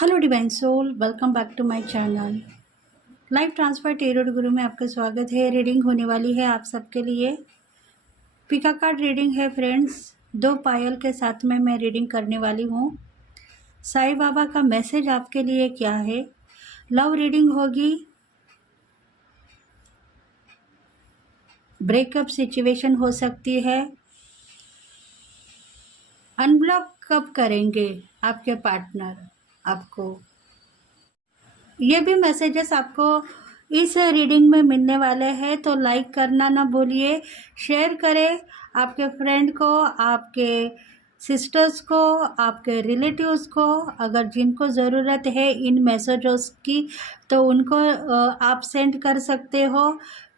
Hello divine soul, welcome back to my channel. Live transfer tarot Guru में आपका स्वागत है। रीडिंग होने वाली है आप सबके लिए। पिका कार्ड रीडिंग है फ्रेंड्स। 2 पायल के साथ में मैं रीडिंग करने वाली हूँ। साईं बाबा का मैसेज आपके लिए क्या है। लव रीडिंग होगी। ब्रेकअप सिचुएशन हो सकती है। अनब्लॉक कब करेंगे आपके पार्टनर आपको, ये भी मैसेजेस आपको इस रीडिंग में मिलने वाले हैं। तो लाइक करना ना भूलिए, शेयर करें आपके फ्रेंड को, आपके सिस्टर्स को, आपके रिलेटिव्स को। अगर जिनको ज़रूरत है इन मैसेजेस की तो उनको आप सेंड कर सकते हो।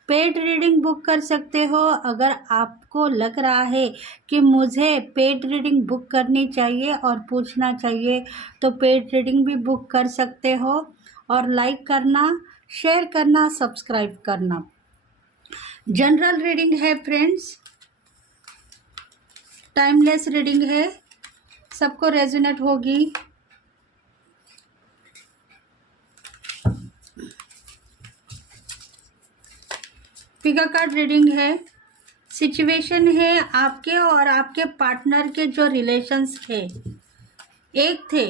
पेड रीडिंग बुक कर सकते हो। अगर आपको लग रहा है कि मुझे पेड रीडिंग बुक करनी चाहिए और पूछना चाहिए तो पेड रीडिंग भी बुक कर सकते हो। और लाइक करना, शेयर करना, सब्सक्राइब करना। जनरल रीडिंग है फ्रेंड्स, टाइमलेस रीडिंग है, सबको रेजोनेट होगी। पिका कार्ड रीडिंग है। सिचुएशन है आपके और आपके पार्टनर के जो रिलेशंस है। एक थे,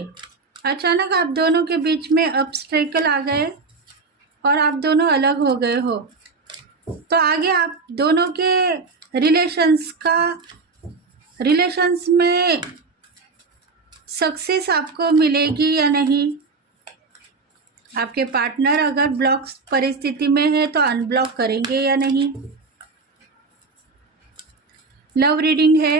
अचानक आप दोनों के बीच में ऑब्स्टेकल आ गए और आप दोनों अलग हो गए हो। तो आगे आप दोनों के रिलेशंस में सक्सेस आपको मिलेगी या नहीं। आपके पार्टनर अगर ब्लॉक परिस्थिति में है तो अनब्लॉक करेंगे या नहीं। लव रीडिंग है।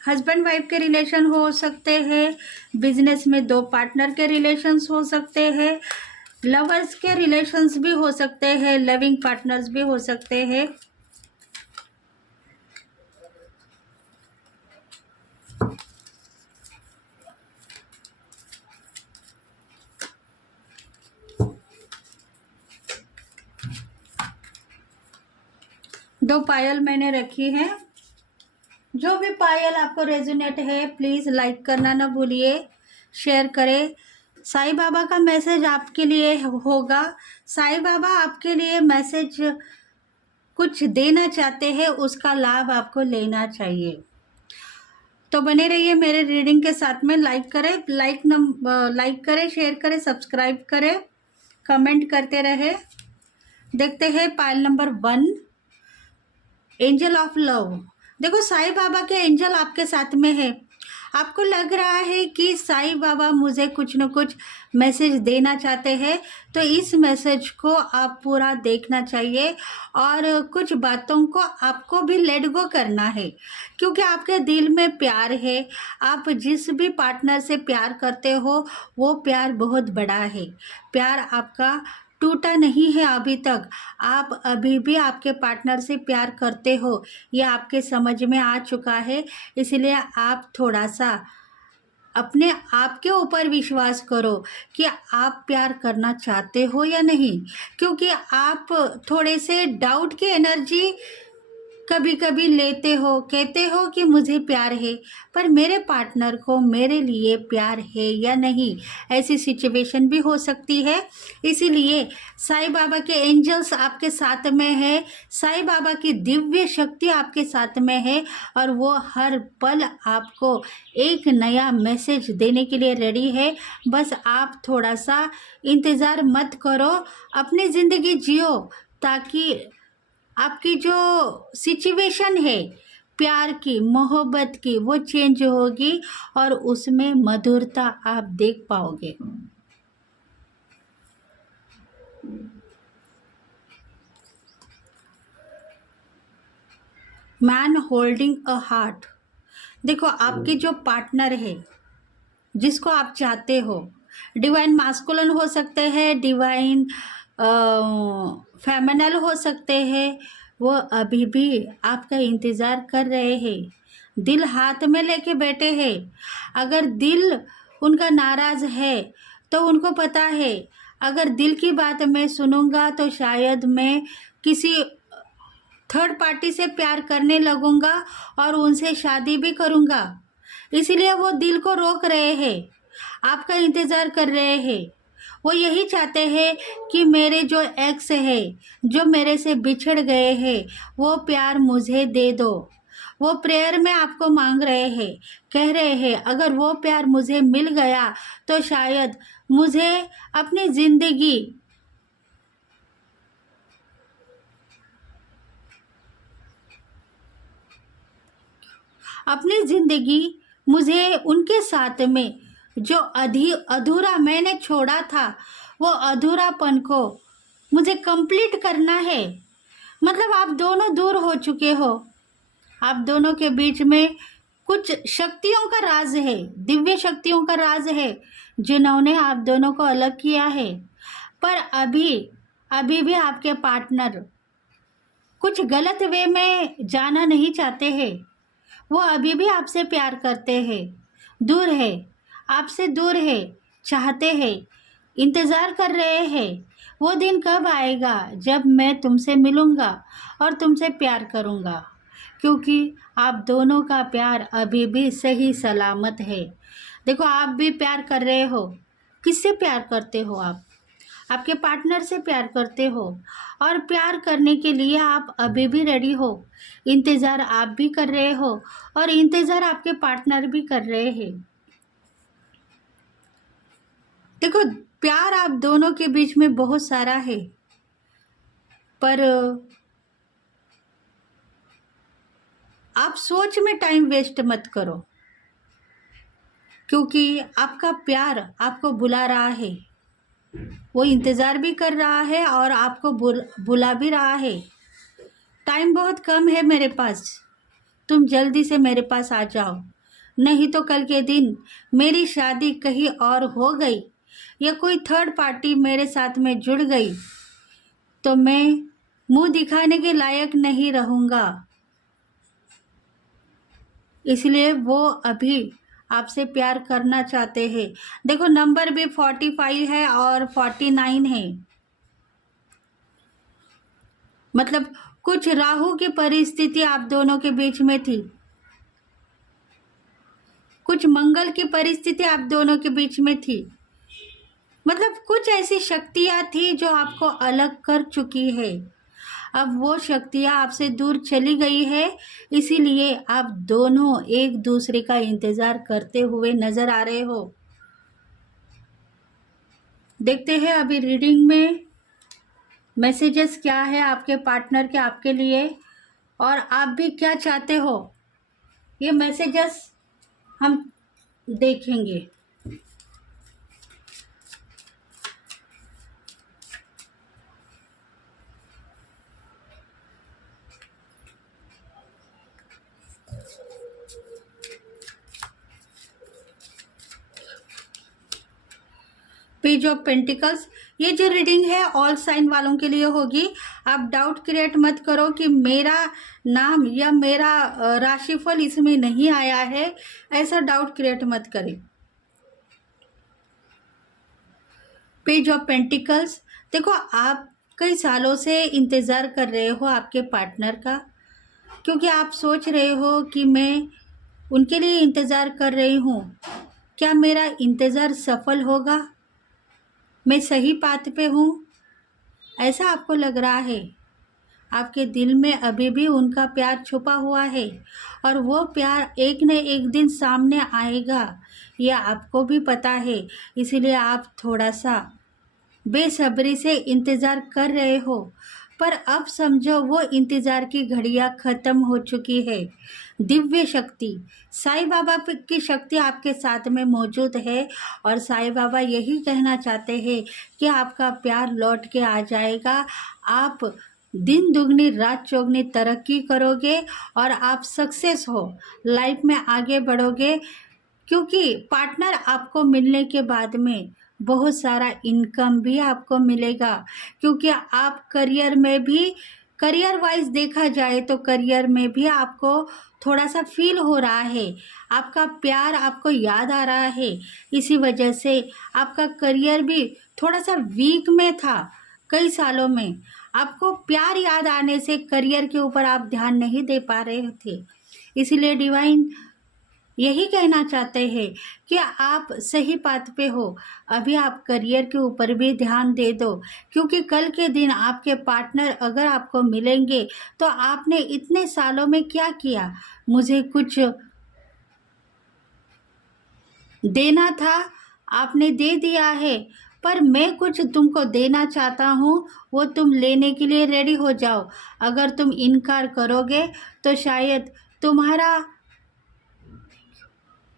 हस्बैंड वाइफ के रिलेशन हो सकते हैं। बिजनेस में 2 पार्टनर के रिलेशंस हो सकते हैं। लवर्स के रिलेशंस भी हो सकते हैं। लविंग पार्टनर्स भी हो सकते हैं। दो पायल मैंने रखी है। जो भी पायल आपको रेजोनेट है प्लीज़ लाइक करना ना भूलिए, शेयर करें। साईं बाबा का मैसेज आपके लिए होगा। साईं बाबा आपके लिए मैसेज कुछ देना चाहते हैं, उसका लाभ आपको लेना चाहिए। तो बने रहिए मेरे रीडिंग के साथ में। लाइक करें, लाइक करें, शेयर करें, सब्सक्राइब करें, कमेंट करते रहे। देखते हैं pile number 1, angel of love. देखो साईं बाबा के एंजल आपके साथ में है। आपको लग रहा है कि साईं बाबा मुझे कुछ न कुछ मैसेज देना चाहते हैं, तो इस मैसेज को आप पूरा देखना चाहिए। और कुछ बातों को आपको भी लेट गो करना है, क्योंकि आपके दिल में प्यार है। आप जिस भी पार्टनर से प्यार करते हो वो प्यार बहुत बड़ा है। प्यार आपका टूटा नहीं है अभी तक। आप अभी भी आपके पार्टनर से प्यार करते हो, ये आपके समझ में आ चुका है। इसलिए आप थोड़ा सा अपने आप के ऊपर विश्वास करो कि आप प्यार करना चाहते हो या नहीं, क्योंकि आप थोड़े से डाउट की एनर्जी कभी कभी लेते हो। कहते हो कि मुझे प्यार है, पर मेरे पार्टनर को मेरे लिए प्यार है या नहीं, ऐसी सिचुएशन भी हो सकती है। इसीलिए साईं बाबा के एंजल्स आपके साथ में है। साईं बाबा की दिव्य शक्ति आपके साथ में है और वो हर पल आपको एक नया मैसेज देने के लिए रेडी है। बस आप थोड़ा सा इंतज़ार मत करो, अपनी ज़िंदगी जियो, ताकि आपकी जो सिचुएशन है प्यार की, मोहब्बत की, वो चेंज होगी और उसमें मधुरता आप देख पाओगे। Man holding a heart. देखो आपकी जो पार्टनर है, जिसको आप चाहते हो, डिवाइन मास्कुलिन हो सकते हैं, डिवाइन फेमिनल हो सकते हैं, वो अभी भी आपका इंतज़ार कर रहे हैं। दिल हाथ में लेके बैठे हैं। अगर दिल उनका नाराज़ है तो उनको पता है, अगर दिल की बात मैं सुनूंगा तो शायद मैं किसी थर्ड पार्टी से प्यार करने लगूंगा और उनसे शादी भी करूंगा। इसीलिए वो दिल को रोक रहे हैं। आपका इंतज़ार कर रहे हैं। वो यही चाहते हैं कि मेरे जो एक्स है, जो मेरे से बिछड़ गए हैं, वो प्यार मुझे दे दो। वो प्रेयर में आपको मांग रहे हैं, कह रहे हैं अगर वो प्यार मुझे मिल गया तो शायद मुझे अपनी ज़िंदगी मुझे उनके साथ में जो अधूरा मैंने छोड़ा था, वो अधूरापन को मुझे कंप्लीट करना है। मतलब आप दोनों दूर हो चुके हो, आप दोनों के बीच में कुछ शक्तियों का राज है, दिव्य शक्तियों का राज है, जिन्होंने आप दोनों को अलग किया है। पर अभी भी आपके पार्टनर कुछ गलत वे में जाना नहीं चाहते हैं। वो अभी भी आपसे प्यार करते हैं, दूर है, आपसे दूर है, चाहते हैं, इंतज़ार कर रहे हैं वो दिन कब आएगा जब मैं तुमसे मिलूँगा और तुमसे प्यार करूँगा, क्योंकि आप दोनों का प्यार अभी भी सही सलामत है। देखो, आप भी प्यार कर रहे हो। किससे प्यार करते हो आप? आपके पार्टनर से प्यार करते हो, और प्यार करने के लिए आप अभी भी रेडी हो। इंतज़ार आप भी कर रहे हो और इंतज़ार आपके पार्टनर भी कर रहे हैं। देखो, प्यार आप दोनों के बीच में बहुत सारा है, पर आप सोच में टाइम वेस्ट मत करो, क्योंकि आपका प्यार आपको बुला रहा है। वो इंतज़ार भी कर रहा है और आपको बुला भी रहा है। टाइम बहुत कम है मेरे पास, तुम जल्दी से मेरे पास आ जाओ, नहीं तो कल के दिन मेरी शादी कहीं और हो गई या कोई थर्ड पार्टी मेरे साथ में जुड़ गई तो मैं मुंह दिखाने के लायक नहीं रहूँगा। इसलिए वो अभी आपसे प्यार करना चाहते हैं। देखो, नंबर भी 45 है और 49 है। मतलब कुछ राहु की परिस्थिति आप दोनों के बीच में थी, कुछ मंगल की परिस्थिति आप दोनों के बीच में थी। मतलब कुछ ऐसी शक्तियाँ थी जो आपको अलग कर चुकी है। अब वो शक्तियाँ आपसे दूर चली गई है, इसीलिए आप दोनों एक दूसरे का इंतज़ार करते हुए नज़र आ रहे हो। देखते हैं अभी रीडिंग में मैसेजेस क्या है आपके पार्टनर के आपके लिए, और आप भी क्या चाहते हो, ये मैसेजेस हम देखेंगे। पेज ऑफ पेंटिकल्स, ये जो रीडिंग है ऑल साइन वालों के लिए होगी। आप डाउट क्रिएट मत करो कि मेरा नाम या मेरा राशिफल इसमें नहीं आया है, ऐसा डाउट क्रिएट मत करें। पेज ऑफ पेंटिकल्स, देखो, आप कई सालों से इंतज़ार कर रहे हो आपके पार्टनर का, क्योंकि आप सोच रहे हो कि मैं उनके लिए इंतज़ार कर रही हूँ, क्या मेरा इंतज़ार सफल होगा, मैं सही पाथ पे हूँ, ऐसा आपको लग रहा है। आपके दिल में अभी भी उनका प्यार छुपा हुआ है और वो प्यार एक न एक दिन सामने आएगा, यह आपको भी पता है। इसीलिए आप थोड़ा सा बेसब्री से इंतज़ार कर रहे हो, पर अब समझो वो इंतज़ार की घड़ियाँ ख़त्म हो चुकी है। दिव्य शक्ति, साईं बाबा की शक्ति आपके साथ में मौजूद है और साईं बाबा यही कहना चाहते हैं कि आपका प्यार लौट के आ जाएगा। आप दिन दुगनी रात चौगनी तरक्की करोगे और आप सक्सेस हो, लाइफ में आगे बढ़ोगे, क्योंकि पार्टनर आपको मिलने के बाद में बहुत सारा इनकम भी आपको मिलेगा। क्योंकि आप करियर में भी, करियर वाइज देखा जाए तो करियर में भी आपको थोड़ा सा फील हो रहा है, आपका प्यार आपको याद आ रहा है। इसी वजह से आपका करियर भी थोड़ा सा वीक में था। कई सालों में आपको प्यार याद आने से करियर के ऊपर आप ध्यान नहीं दे पा रहे थे। इसलिए डिवाइन यही कहना चाहते हैं कि आप सही बात पे हो। अभी आप करियर के ऊपर भी ध्यान दे दो, क्योंकि कल के दिन आपके पार्टनर अगर आपको मिलेंगे तो आपने इतने सालों में क्या किया, मुझे कुछ देना था, आपने दे दिया है, पर मैं कुछ तुमको देना चाहता हूँ, वो तुम लेने के लिए रेडी हो जाओ। अगर तुम इनकार करोगे तो शायद तुम्हारा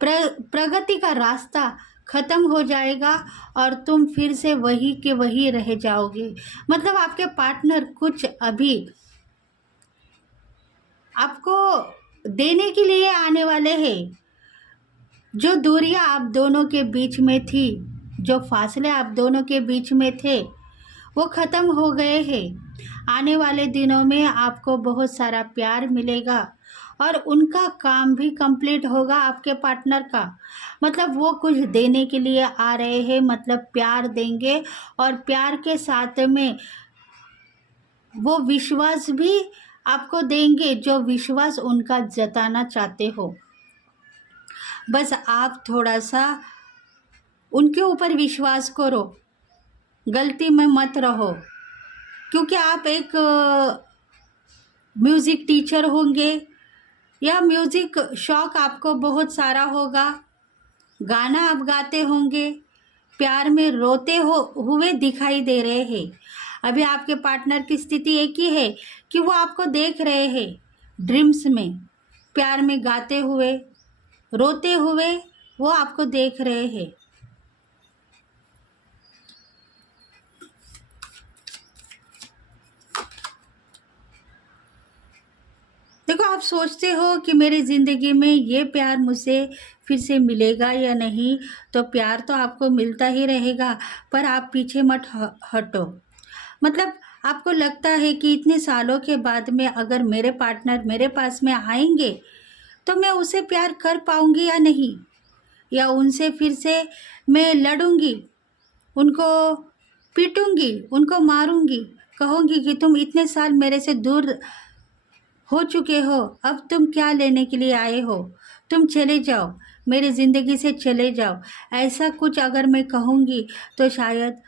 प्रगति का रास्ता खत्म हो जाएगा और तुम फिर से वही के वही रह जाओगे। मतलब आपके पार्टनर कुछ अभी आपको देने के लिए आने वाले हैं। जो दूरियां आप दोनों के बीच में थी, जो फासले आप दोनों के बीच में थे, वो ख़त्म हो गए हैं। आने वाले दिनों में आपको बहुत सारा प्यार मिलेगा और उनका काम भी कंप्लीट होगा आपके पार्टनर का। मतलब वो कुछ देने के लिए आ रहे हैं, मतलब प्यार देंगे और प्यार के साथ में वो विश्वास भी आपको देंगे, जो विश्वास उनका जताना चाहते हो। बस आप थोड़ा सा उनके ऊपर विश्वास करो, गलती में मत रहो, क्योंकि आप एक म्यूज़िक टीचर होंगे या म्यूज़िक शौक आपको बहुत सारा होगा, गाना आप गाते होंगे, प्यार में रोते हुए दिखाई दे रहे हैं। अभी आपके पार्टनर की स्थिति एक ही है कि वो आपको देख रहे हैं ड्रीम्स में, प्यार में गाते हुए, रोते हुए वो आपको देख रहे हैं। देखो, आप सोचते हो कि मेरी ज़िंदगी में ये प्यार मुझसे फिर से मिलेगा या नहीं, तो प्यार तो आपको मिलता ही रहेगा, पर आप पीछे मत हटो। मतलब आपको लगता है कि इतने सालों के बाद में अगर मेरे पार्टनर मेरे पास में आएंगे तो मैं उसे प्यार कर पाऊंगी या नहीं, या उनसे फिर से मैं लड़ूंगी, उनको पीटूंगी, उनको मारूंगी, कहूंगी कि तुम इतने साल मेरे से दूर हो चुके हो, अब तुम क्या लेने के लिए आए हो, तुम चले जाओ, मेरी ज़िंदगी से चले जाओ। ऐसा कुछ अगर मैं कहूँगी तो शायद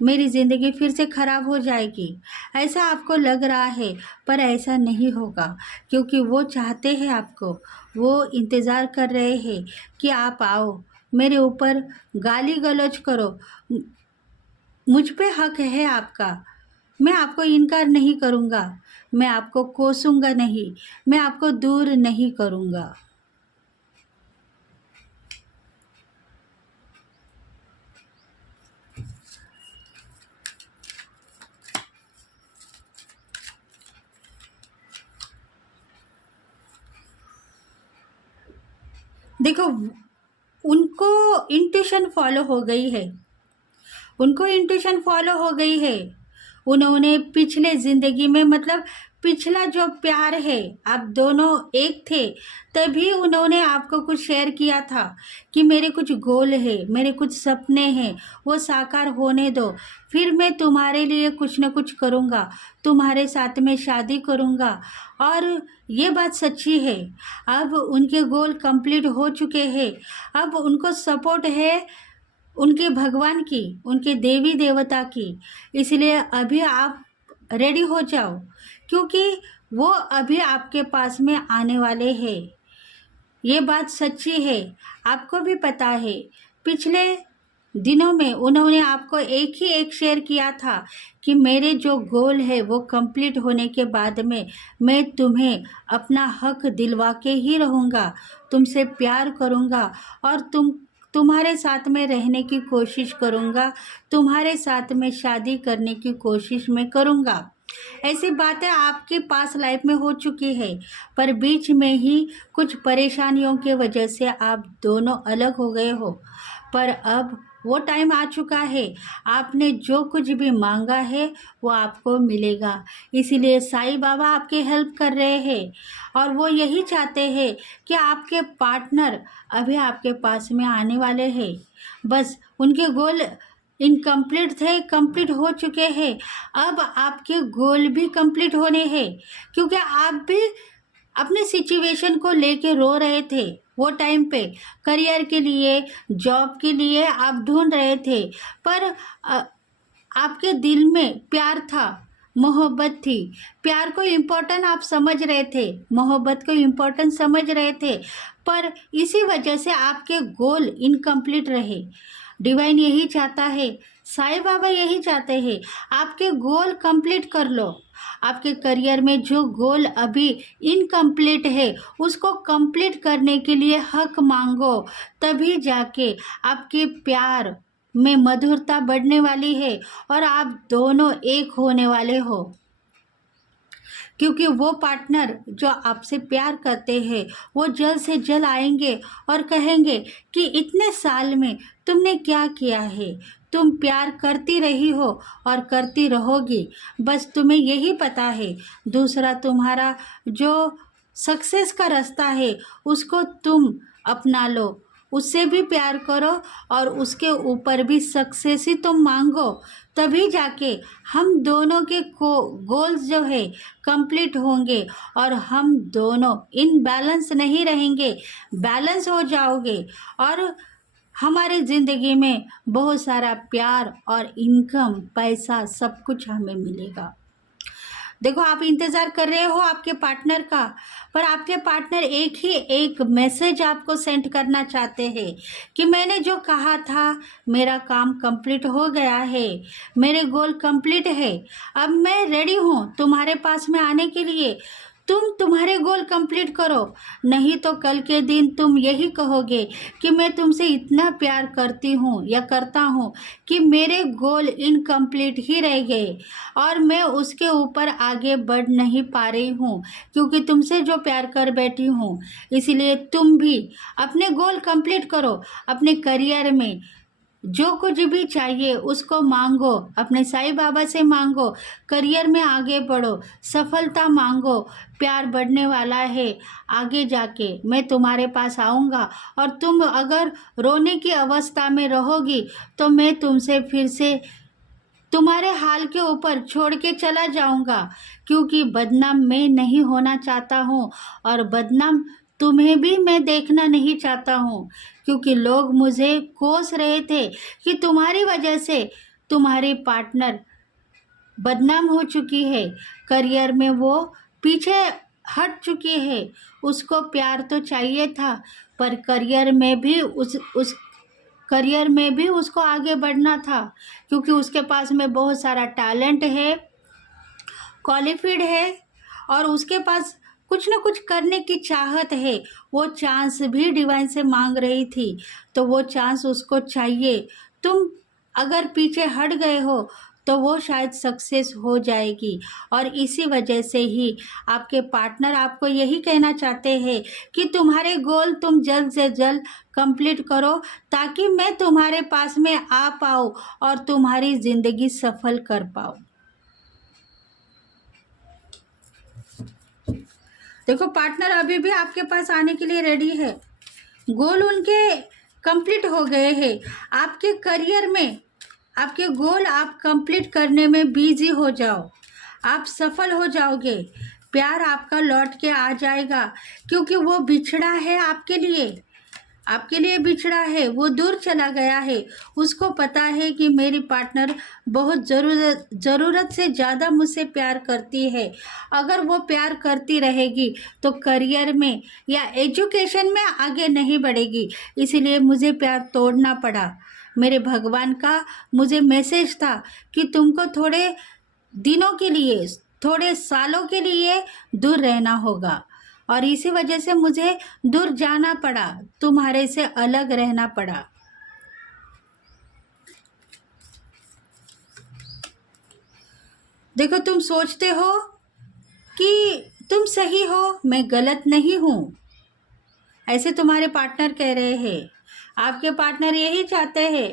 मेरी ज़िंदगी फिर से ख़राब हो जाएगी, ऐसा आपको लग रहा है, पर ऐसा नहीं होगा, क्योंकि वो चाहते हैं आपको, वो इंतज़ार कर रहे हैं कि आप आओ, मेरे ऊपर गाली गलौज करो, मुझ पे हक है आपका, मैं आपको इनकार नहीं करूँगा, मैं आपको कोसूंगा नहीं, मैं आपको दूर नहीं करूँगा। देखो, उनको इंट्यूशन फॉलो हो गई है, उनको इंट्यूशन फॉलो हो गई है। उन्होंने पिछले ज़िंदगी में, मतलब पिछला जो प्यार है, आप दोनों एक थे, तभी उन्होंने आपको कुछ शेयर किया था कि मेरे कुछ गोल है, मेरे कुछ सपने हैं, वो साकार होने दो, फिर मैं तुम्हारे लिए कुछ न कुछ करूँगा, तुम्हारे साथ में शादी करूँगा। और ये बात सच्ची है, अब उनके गोल कंप्लीट हो चुके हैं, अब उनको सपोर्ट है उनके भगवान की, उनके देवी देवता की। इसलिए अभी आप रेडी हो जाओ, क्योंकि वो अभी आपके पास में आने वाले हैं। ये बात सच्ची है, आपको भी पता है। पिछले दिनों में उन्होंने आपको एक ही एक शेयर किया था कि मेरे जो गोल है वो कंप्लीट होने के बाद में मैं तुम्हें अपना हक दिलवा के ही रहूँगा, तुमसे प्यार करूँगा और तुम्हारे साथ में रहने की कोशिश करूँगा, तुम्हारे साथ में शादी करने की कोशिश मैं करूँगा। ऐसी बातें आपके पास लाइफ में हो चुकी है, पर बीच में ही कुछ परेशानियों के वजह से आप दोनों अलग हो गए हो। पर अब वो टाइम आ चुका है, आपने जो कुछ भी मांगा है वो आपको मिलेगा। इसीलिए साईं बाबा आपके हेल्प कर रहे हैं और वो यही चाहते हैं कि आपके पार्टनर अभी आपके पास में आने वाले हैं। बस उनके गोल इनकम्प्लीट थे, कंप्लीट हो चुके हैं, अब आपके गोल भी कंप्लीट होने हैं, क्योंकि आप भी अपने सिचुएशन को लेके रो रहे थे। वो टाइम पे करियर के लिए, जॉब के लिए आप ढूंढ रहे थे, पर आपके दिल में प्यार था, मोहब्बत थी। प्यार को इम्पोर्टेंट आप समझ रहे थे, मोहब्बत को इम्पोर्टेंट समझ रहे थे, पर इसी वजह से आपके गोल इनकम्प्लीट रहे। डिवाइन यही चाहता है, साईं बाबा यही चाहते हैं, आपके गोल कंप्लीट कर लो। आपके करियर में जो गोल अभी इनकम्प्लीट है उसको कंप्लीट करने के लिए हक मांगो, तभी जाके आपके प्यार में मधुरता बढ़ने वाली है और आप दोनों एक होने वाले हो। क्योंकि वो पार्टनर जो आपसे प्यार करते हैं वो जल्द से जल्द आएंगे और कहेंगे कि इतने साल में तुमने क्या किया है, तुम प्यार करती रही हो और करती रहोगी, बस तुम्हें यही पता है। दूसरा तुम्हारा जो सक्सेस का रास्ता है उसको तुम अपना लो, उससे भी प्यार करो और उसके ऊपर भी सक्सेस ही तुम मांगो, तभी जाके हम दोनों के गोल्स जो है कंप्लीट होंगे और हम दोनों इनबैलेंस नहीं रहेंगे, बैलेंस हो जाओगे और हमारी ज़िंदगी में बहुत सारा प्यार और इनकम, पैसा सब कुछ हमें मिलेगा। देखो, आप इंतज़ार कर रहे हो आपके पार्टनर का, पर आपके पार्टनर एक मैसेज आपको सेंड करना चाहते हैं कि मैंने जो कहा था मेरा काम कंप्लीट हो गया है, मेरे गोल कंप्लीट है, अब मैं रेडी हूँ तुम्हारे पास में आने के लिए। तुम तुम्हारे गोल कंप्लीट करो, नहीं तो कल के दिन तुम यही कहोगे कि मैं तुमसे इतना प्यार करती हूँ या करता हूँ कि मेरे गोल इनकम्प्लीट ही रह गए और मैं उसके ऊपर आगे बढ़ नहीं पा रही हूँ क्योंकि तुमसे जो प्यार कर बैठी हूँ। इसलिए तुम भी अपने गोल कंप्लीट करो, अपने करियर में जो कुछ भी चाहिए उसको मांगो, अपने साईं बाबा से मांगो, करियर में आगे बढ़ो, सफलता मांगो, प्यार बढ़ने वाला है। आगे जाके मैं तुम्हारे पास आऊँगा और तुम अगर रोने की अवस्था में रहोगी तो मैं तुमसे फिर से तुम्हारे हाल के ऊपर छोड़ के चला जाऊँगा, क्योंकि बदनाम मैं नहीं होना चाहता हूँ और बदनाम तुम्हें भी मैं देखना नहीं चाहता हूँ, क्योंकि लोग मुझे कोस रहे थे कि तुम्हारी वजह से तुम्हारी पार्टनर बदनाम हो चुकी है, करियर में वो पीछे हट चुकी है, उसको प्यार तो चाहिए था पर करियर में भी उस करियर में भी उसको आगे बढ़ना था, क्योंकि उसके पास में बहुत सारा टैलेंट है, क्वालिफाइड है और उसके पास कुछ न कुछ करने की चाहत है। वो चांस भी डिवाइन से मांग रही थी, तो वो चांस उसको चाहिए। तुम अगर पीछे हट गए हो तो वो शायद सक्सेस हो जाएगी और इसी वजह से ही आपके पार्टनर आपको यही कहना चाहते हैं कि तुम्हारे गोल तुम जल्द से जल्द कंप्लीट करो ताकि मैं तुम्हारे पास में आ पाऊँ और तुम्हारी ज़िंदगी सफल कर पाऊँ। देखो, पार्टनर अभी भी आपके पास आने के लिए रेडी है, गोल उनके कंप्लीट हो गए हैं। आपके करियर में आपके गोल आप कंप्लीट करने में बिजी हो जाओ, आप सफल हो जाओगे, प्यार आपका लौट के आ जाएगा, क्योंकि वो बिछड़ा है आपके लिए बिछड़ा है, वो दूर चला गया है। उसको पता है कि मेरी पार्टनर बहुत ज़रूरत से ज़्यादा मुझसे प्यार करती है। अगर वो प्यार करती रहेगी तो करियर में या एजुकेशन में आगे नहीं बढ़ेगी, इसीलिए मुझे प्यार तोड़ना पड़ा। मेरे भगवान का मुझे मैसेज था कि तुमको थोड़े दिनों के लिए, थोड़े सालों के लिए दूर रहना होगा और इसी वजह से मुझे दूर जाना पड़ा, तुम्हारे से अलग रहना पड़ा। देखो, तुम सोचते हो कि तुम सही हो, मैं गलत नहीं हूँ, ऐसे तुम्हारे पार्टनर कह रहे हैं। आपके पार्टनर यही चाहते हैं,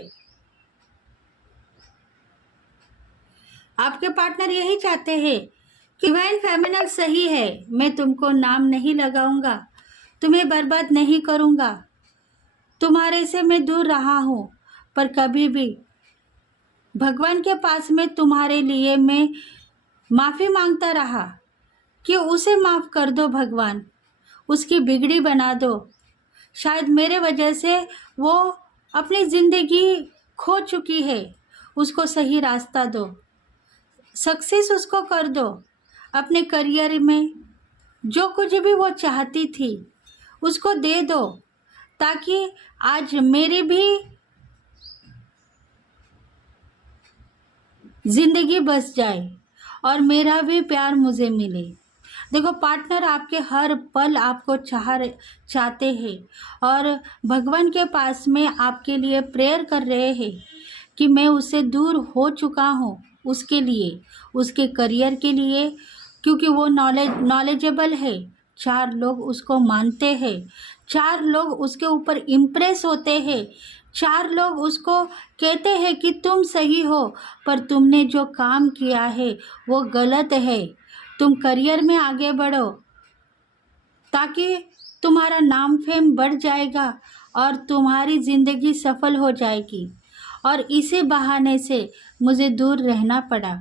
आपके पार्टनर यही चाहते हैं कि डिवाइन फेमिनल सही है, मैं तुमको नाम नहीं लगाऊंगा, तुम्हें बर्बाद नहीं करूंगा, तुम्हारे से मैं दूर रहा हूँ, पर कभी भी भगवान के पास में तुम्हारे लिए मैं माफ़ी मांगता रहा कि उसे माफ़ कर दो भगवान, उसकी बिगड़ी बना दो। शायद मेरे वजह से वो अपनी ज़िंदगी खो चुकी है, उसको सही रास्ता दो, सक्सेस उसको कर दो अपने करियर में। जो कुछ भी वो चाहती थी उसको दे दो, ताकि आज मेरी भी ज़िंदगी बस जाए और मेरा भी प्यार मुझे मिले। देखो, पार्टनर आपके हर पल आपको चाहते हैं और भगवान के पास में आपके लिए प्रेयर कर रहे हैं कि मैं उससे दूर हो चुका हूँ, उसके लिए, उसके करियर के लिए, क्योंकि वो नॉलेजेबल है। 4 लोग उसको मानते हैं, 4 लोग उसके ऊपर इम्प्रेस होते हैं, 4 लोग उसको कहते हैं कि तुम सही हो, पर तुमने जो काम किया है वो गलत है। तुम करियर में आगे बढ़ो, ताकि तुम्हारा नाम फेम बढ़ जाएगा और तुम्हारी ज़िंदगी सफल हो जाएगी। और इसी बहाने से मुझे दूर रहना पड़ा,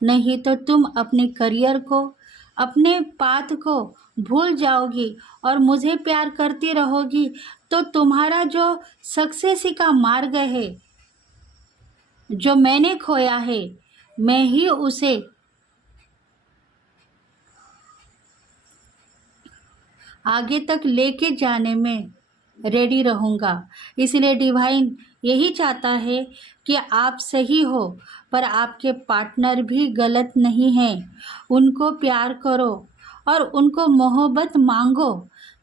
नहीं तो तुम अपने करियर को, अपने पाथ को भूल जाओगी और मुझे प्यार करती रहोगी, तो तुम्हारा जो सक्सेस का मार्ग है, जो मैंने खोया है, मैं ही उसे आगे तक लेके जाने में रेडी रहूँगा। इसलिए डिवाइन यही चाहता है कि आप सही हो, पर आपके पार्टनर भी गलत नहीं हैं। उनको प्यार करो और उनको मोहब्बत मांगो,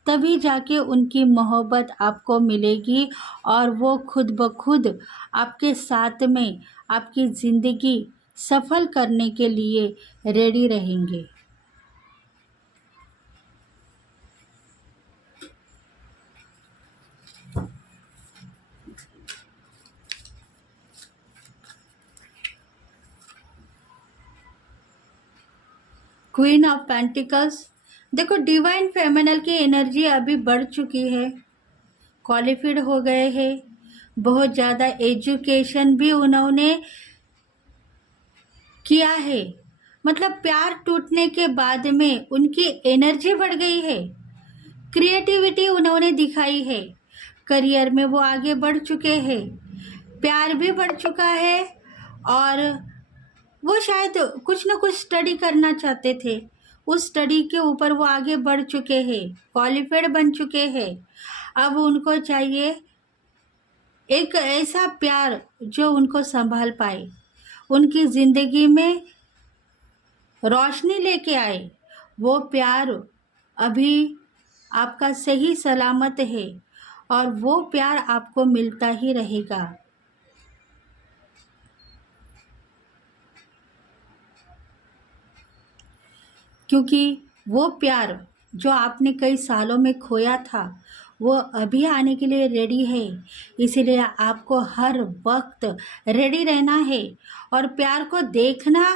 तभी जाके उनकी मोहब्बत आपको मिलेगी और वो खुद ब खुद आपके साथ में आपकी ज़िंदगी सफल करने के लिए रेडी रहेंगे। क्वीन ऑफ पेंटिकल्स, देखो डिवाइन फेमिनल की एनर्जी अभी बढ़ चुकी है, क्वालिफाइड हो गए हैं, बहुत ज़्यादा एजुकेशन भी उन्होंने किया है। मतलब प्यार टूटने के बाद में उनकी एनर्जी बढ़ गई है, क्रिएटिविटी उन्होंने दिखाई है, करियर में वो आगे बढ़ चुके हैं, प्यार भी बढ़ चुका है और वो शायद कुछ ना कुछ स्टडी करना चाहते थे, उस स्टडी के ऊपर वो आगे बढ़ चुके हैं, क्वालिफाइड बन चुके हैं। अब उनको चाहिए एक ऐसा प्यार जो उनको संभाल पाए, उनकी ज़िंदगी में रोशनी लेके आए। वो प्यार अभी आपका सही सलामत है और वो प्यार आपको मिलता ही रहेगा। क्योंकि वो प्यार जो आपने कई सालों में खोया था, वो अभी आने के लिए रेडी है। इसीलिए आपको हर वक्त रेडी रहना है और प्यार को देखना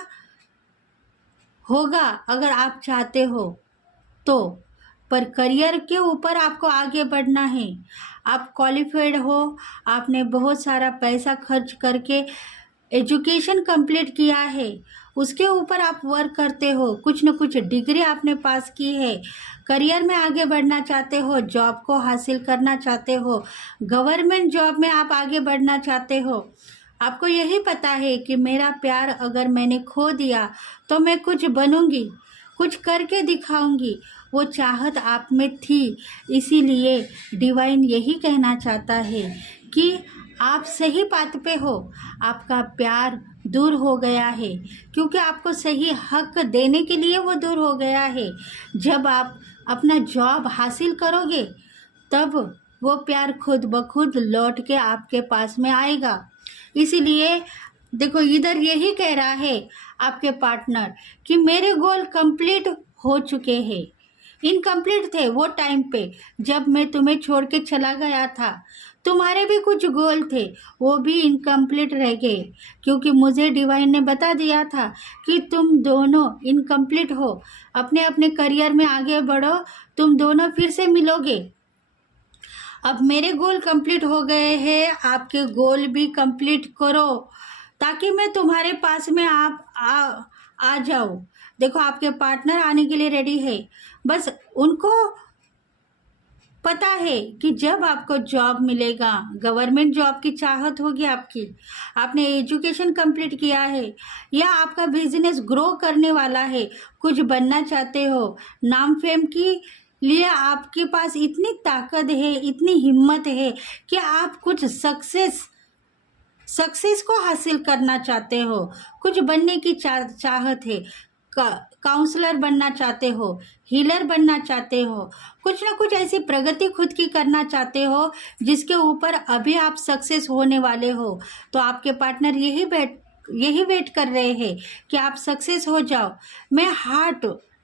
होगा अगर आप चाहते हो तो। पर करियर के ऊपर आपको आगे बढ़ना है। आप क्वालिफाइड हो, आपने बहुत सारा पैसा खर्च करके एजुकेशन कंप्लीट किया है, उसके ऊपर आप वर्क करते हो, कुछ न कुछ डिग्री आपने पास की है, करियर में आगे बढ़ना चाहते हो, जॉब को हासिल करना चाहते हो, गवर्नमेंट जॉब में आप आगे बढ़ना चाहते हो। आपको यही पता है कि मेरा प्यार अगर मैंने खो दिया तो मैं कुछ बनूंगी, कुछ करके दिखाऊंगी। वो चाहत आप में थी, इसीलिए डिवाइन यही कहना चाहता है कि आप सही बात पे हो। आपका प्यार दूर हो गया है, क्योंकि आपको सही हक देने के लिए वो दूर हो गया है। जब आप अपना जॉब हासिल करोगे, तब वो प्यार खुद ब खुद लौट के आपके पास में आएगा। इसीलिए देखो, इधर यही कह रहा है आपके पार्टनर कि मेरे गोल कंप्लीट हो चुके हैं। इनकम्प्लीट थे वो टाइम पे जब मैं तुम्हें छोड़ के चला गया था। तुम्हारे भी कुछ गोल थे, वो भी इनकम्प्लीट रह गए, क्योंकि मुझे डिवाइन ने बता दिया था कि तुम दोनों इनकम्प्लीट हो। अपने अपने करियर में आगे बढ़ो, तुम दोनों फिर से मिलोगे। अब मेरे गोल कंप्लीट हो गए हैं, आपके गोल भी कंप्लीट करो, ताकि मैं तुम्हारे पास में आ जाऊँ। देखो, आपके पार्टनर आने के लिए रेडी है, बस उनको पता है कि जब आपको जॉब मिलेगा, गवर्नमेंट जॉब की चाहत होगी आपकी, आपने एजुकेशन कंप्लीट किया है या आपका बिजनेस ग्रो करने वाला है, कुछ बनना चाहते हो, नाम फेम की लिए आपके पास इतनी ताकत है, इतनी हिम्मत है कि आप कुछ सक्सेस को हासिल करना चाहते हो, कुछ बनने की चाहत है, काउंसलर बनना चाहते हो, हीलर बनना चाहते हो, कुछ ना कुछ ऐसी प्रगति खुद की करना चाहते हो जिसके ऊपर अभी आप सक्सेस होने वाले हो, तो आपके पार्टनर यही वेट कर रहे हैं कि आप सक्सेस हो जाओ।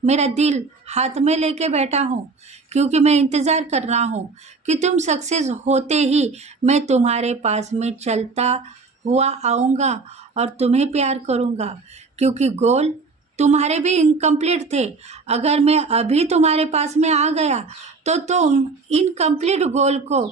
मेरा दिल हाथ में लेके बैठा हूँ क्योंकि मैं इंतज़ार कर रहा हूँ कि तुम सक्सेस होते ही मैं तुम्हारे पास में चलता हुआ आऊँगा और तुम्हें प्यार करूँगा, क्योंकि गोल तुम्हारे भी इनकम्प्लीट थे। अगर मैं अभी तुम्हारे पास में आ गया तो तुम इनकम्प्लीट गोल को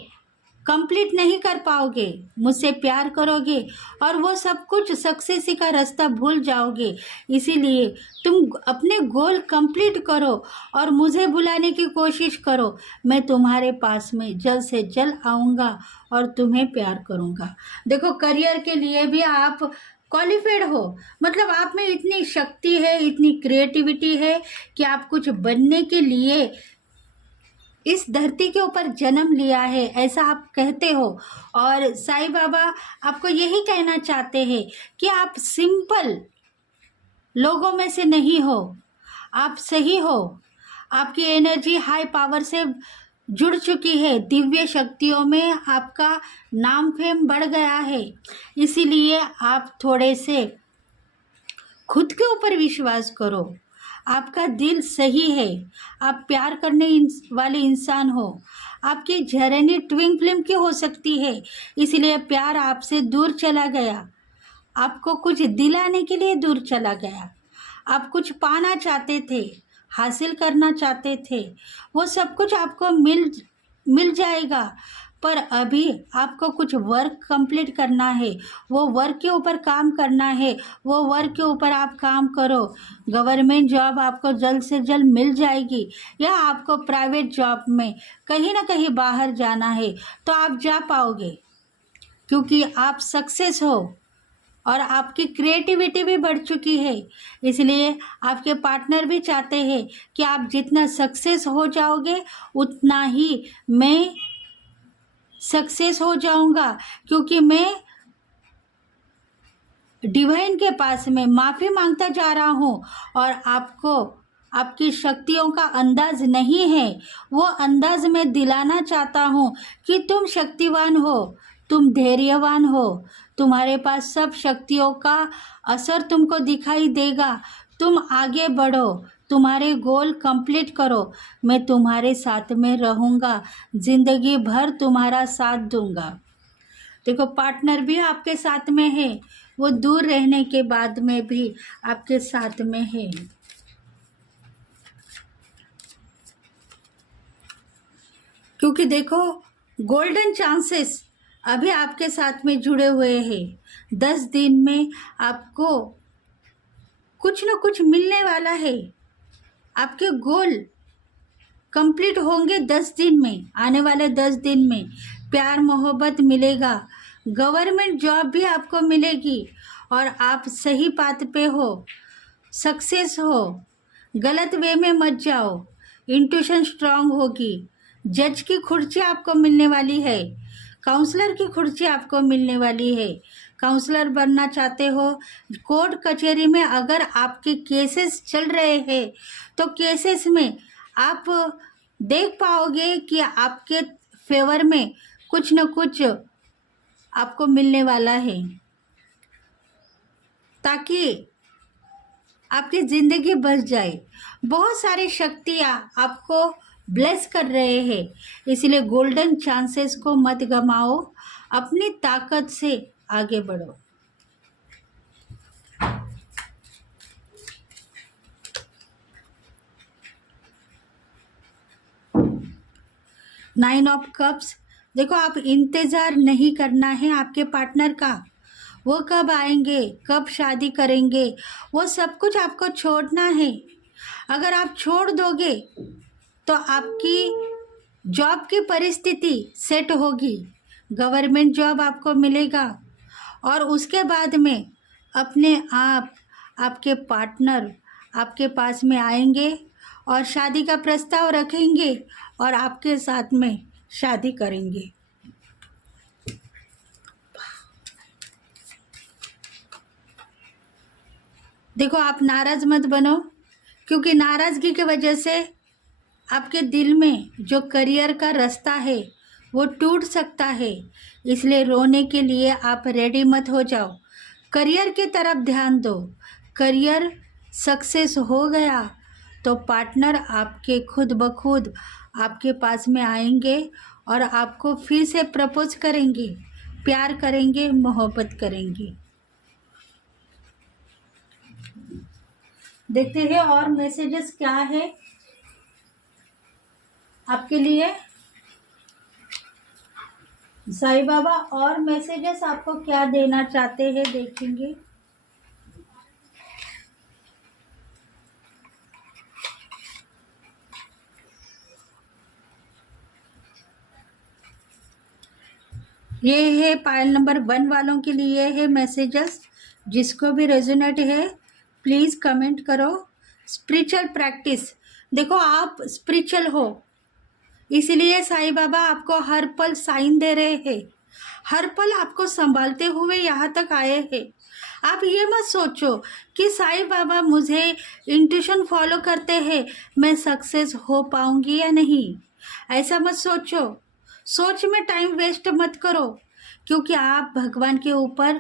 कंप्लीट नहीं कर पाओगे, मुझसे प्यार करोगे और वो सब कुछ सक्सेस का रास्ता भूल जाओगे। इसीलिए तुम अपने गोल कंप्लीट करो और मुझे बुलाने की कोशिश करो। मैं तुम्हारे पास में जल्द से जल्द आऊँगा और तुम्हें प्यार करूँगा। देखो, करियर के लिए भी आप क्वालिफाइड हो, मतलब आप में इतनी शक्ति है, इतनी क्रिएटिविटी है कि आप कुछ बनने के लिए इस धरती के ऊपर जन्म लिया है, ऐसा आप कहते हो। और साईं बाबा आपको यही कहना चाहते हैं कि आप सिंपल लोगों में से नहीं हो, आप सही हो। आपकी एनर्जी हाई पावर से जुड़ चुकी है, दिव्य शक्तियों में आपका नाम फेम बढ़ गया है। इसीलिए आप थोड़े से खुद के ऊपर विश्वास करो। आपका दिल सही है, आप प्यार करने वाले इंसान हो। आपकी जर्नी ट्विन फ्लेम की हो सकती है, इसलिए प्यार आपसे दूर चला गया, आपको कुछ दिलाने के लिए दूर चला गया। आप कुछ पाना चाहते थे, हासिल करना चाहते थे, वो सब कुछ आपको मिल जाएगा, पर अभी आपको कुछ वर्क कंप्लीट करना है, वो वर्क के ऊपर काम करना है, वो वर्क के ऊपर आप काम करो। गवर्नमेंट जॉब आपको जल्द से जल्द मिल जाएगी या आपको प्राइवेट जॉब में कहीं ना कहीं बाहर जाना है तो आप जा पाओगे, क्योंकि आप सक्सेस हो और आपकी क्रिएटिविटी भी बढ़ चुकी है। इसलिए आपके पार्टनर भी चाहते हैं कि आप जितना सक्सेस हो जाओगे उतना ही मैं सक्सेस हो जाऊंगा, क्योंकि मैं डिवाइन के पास में माफ़ी मांगता जा रहा हूँ और आपको आपकी शक्तियों का अंदाज नहीं है, वो अंदाज मैं दिलाना चाहता हूँ कि तुम शक्तिवान हो, तुम धैर्यवान हो, तुम्हारे पास सब शक्तियों का असर तुमको दिखाई देगा। तुम आगे बढ़ो, तुम्हारे गोल कंप्लीट करो, मैं तुम्हारे साथ में रहूँगा, ज़िंदगी भर तुम्हारा साथ दूंगा। देखो, पार्टनर भी आपके साथ में है, वो दूर रहने के बाद में भी आपके साथ में है। क्योंकि देखो, गोल्डन चांसेस अभी आपके साथ में जुड़े हुए हैं। 10 दिन में आपको कुछ न कुछ मिलने वाला है, आपके गोल कंप्लीट होंगे 10 दिन में, आने वाले 10 दिन में प्यार मोहब्बत मिलेगा, गवर्नमेंट जॉब भी आपको मिलेगी और आप सही बात पे हो, सक्सेस हो, गलत वे में मत जाओ, इंट्यूशन स्ट्रांग होगी, जज की कुर्सी आपको मिलने वाली है, काउंसलर की कुर्सी आपको मिलने वाली है। काउंसलर बनना चाहते हो, कोर्ट कचहरी में अगर आपके केसेस चल रहे हैं तो केसेस में आप देख पाओगे कि आपके फेवर में कुछ न कुछ आपको मिलने वाला है, ताकि आपकी ज़िंदगी बच जाए। बहुत सारी शक्तियाँ आपको ब्लेस कर रहे हैं, इसलिए गोल्डन चांसेस को मत गमाओ, अपनी ताकत से आगे बढ़ो। नाइन ऑफ कप्स, देखो, आप इंतज़ार नहीं करना है आपके पार्टनर का, वो कब आएंगे, कब शादी करेंगे, वो सब कुछ आपको छोड़ना है। अगर आप छोड़ दोगे तो आपकी जॉब की परिस्थिति सेट होगी, गवर्नमेंट जॉब आपको मिलेगा और उसके बाद में अपने आप आपके पार्टनर आपके पास में आएंगे और शादी का प्रस्ताव रखेंगे और आपके साथ में शादी करेंगे। देखो, आप नाराज़ मत बनो, क्योंकि नाराज़गी की वजह से आपके दिल में जो करियर का रास्ता है वो टूट सकता है। इसलिए रोने के लिए आप रेडी मत हो जाओ, करियर की तरफ ध्यान दो। करियर सक्सेस हो गया तो पार्टनर आपके खुद ब खुद आपके पास में आएंगे और आपको फिर से प्रपोज करेंगे, प्यार करेंगे, मोहब्बत करेंगे। देखते हैं और मैसेजेस क्या है आपके लिए। साईं बाबा और मैसेजेस आपको क्या देना चाहते हैं, देखेंगे। ये है पायल नंबर 1 वालों के लिए है मैसेजेस। जिसको भी रेजोनेट है प्लीज़ कमेंट करो। स्पिरिचुअल प्रैक्टिस, देखो आप स्पिरिचुअल हो, इसलिए साईं बाबा आपको हर पल साइन दे रहे हैं, हर पल आपको संभालते हुए यहाँ तक आए हैं। आप ये मत सोचो कि साईं बाबा मुझे इंट्यूशन फॉलो करते हैं, मैं सक्सेस हो पाऊंगी या नहीं, ऐसा मत सोचो। सोच में टाइम वेस्ट मत करो, क्योंकि आप भगवान के ऊपर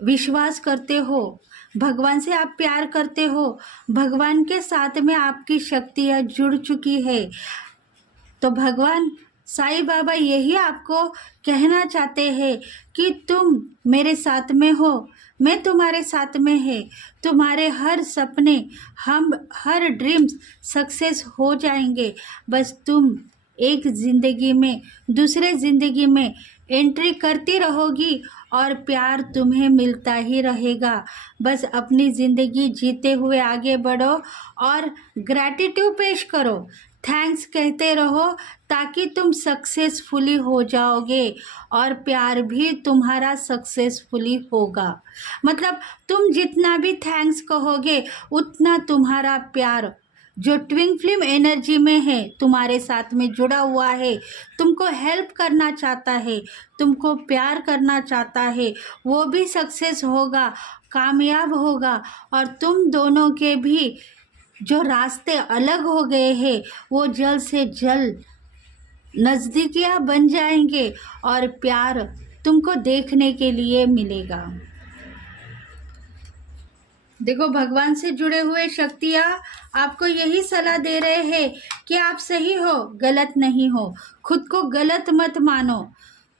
विश्वास करते हो, भगवान से आप प्यार करते हो, भगवान के साथ में आपकी शक्तियाँ जुड़ चुकी है। तो भगवान साईं बाबा यही आपको कहना चाहते हैं कि तुम मेरे साथ में हो, मैं तुम्हारे साथ में है, तुम्हारे हर सपने, हम हर ड्रीम्स सक्सेस हो जाएंगे। बस तुम एक ज़िंदगी में दूसरे ज़िंदगी में एंट्री करती रहोगी और प्यार तुम्हें मिलता ही रहेगा। बस अपनी ज़िंदगी जीते हुए आगे बढ़ो और ग्रैटिट्यूड पेश करो, थैंक्स कहते रहो, ताकि तुम सक्सेसफुली हो जाओगे और प्यार भी तुम्हारा सक्सेसफुली होगा। मतलब तुम जितना भी थैंक्स कहोगे उतना तुम्हारा प्यार जो ट्विन फ्लेम एनर्जी में है तुम्हारे साथ में जुड़ा हुआ है, तुमको हेल्प करना चाहता है, तुमको प्यार करना चाहता है, वो भी सक्सेस होगा, कामयाब होगा। और तुम दोनों के भी जो रास्ते अलग हो गए हैं वो जल्द से जल्द नज़दीकियाँ बन जाएंगे और प्यार तुमको देखने के लिए मिलेगा। देखो, भगवान से जुड़े हुए शक्तियाँ आपको यही सलाह दे रहे हैं कि आप सही हो, गलत नहीं हो। खुद को गलत मत मानो,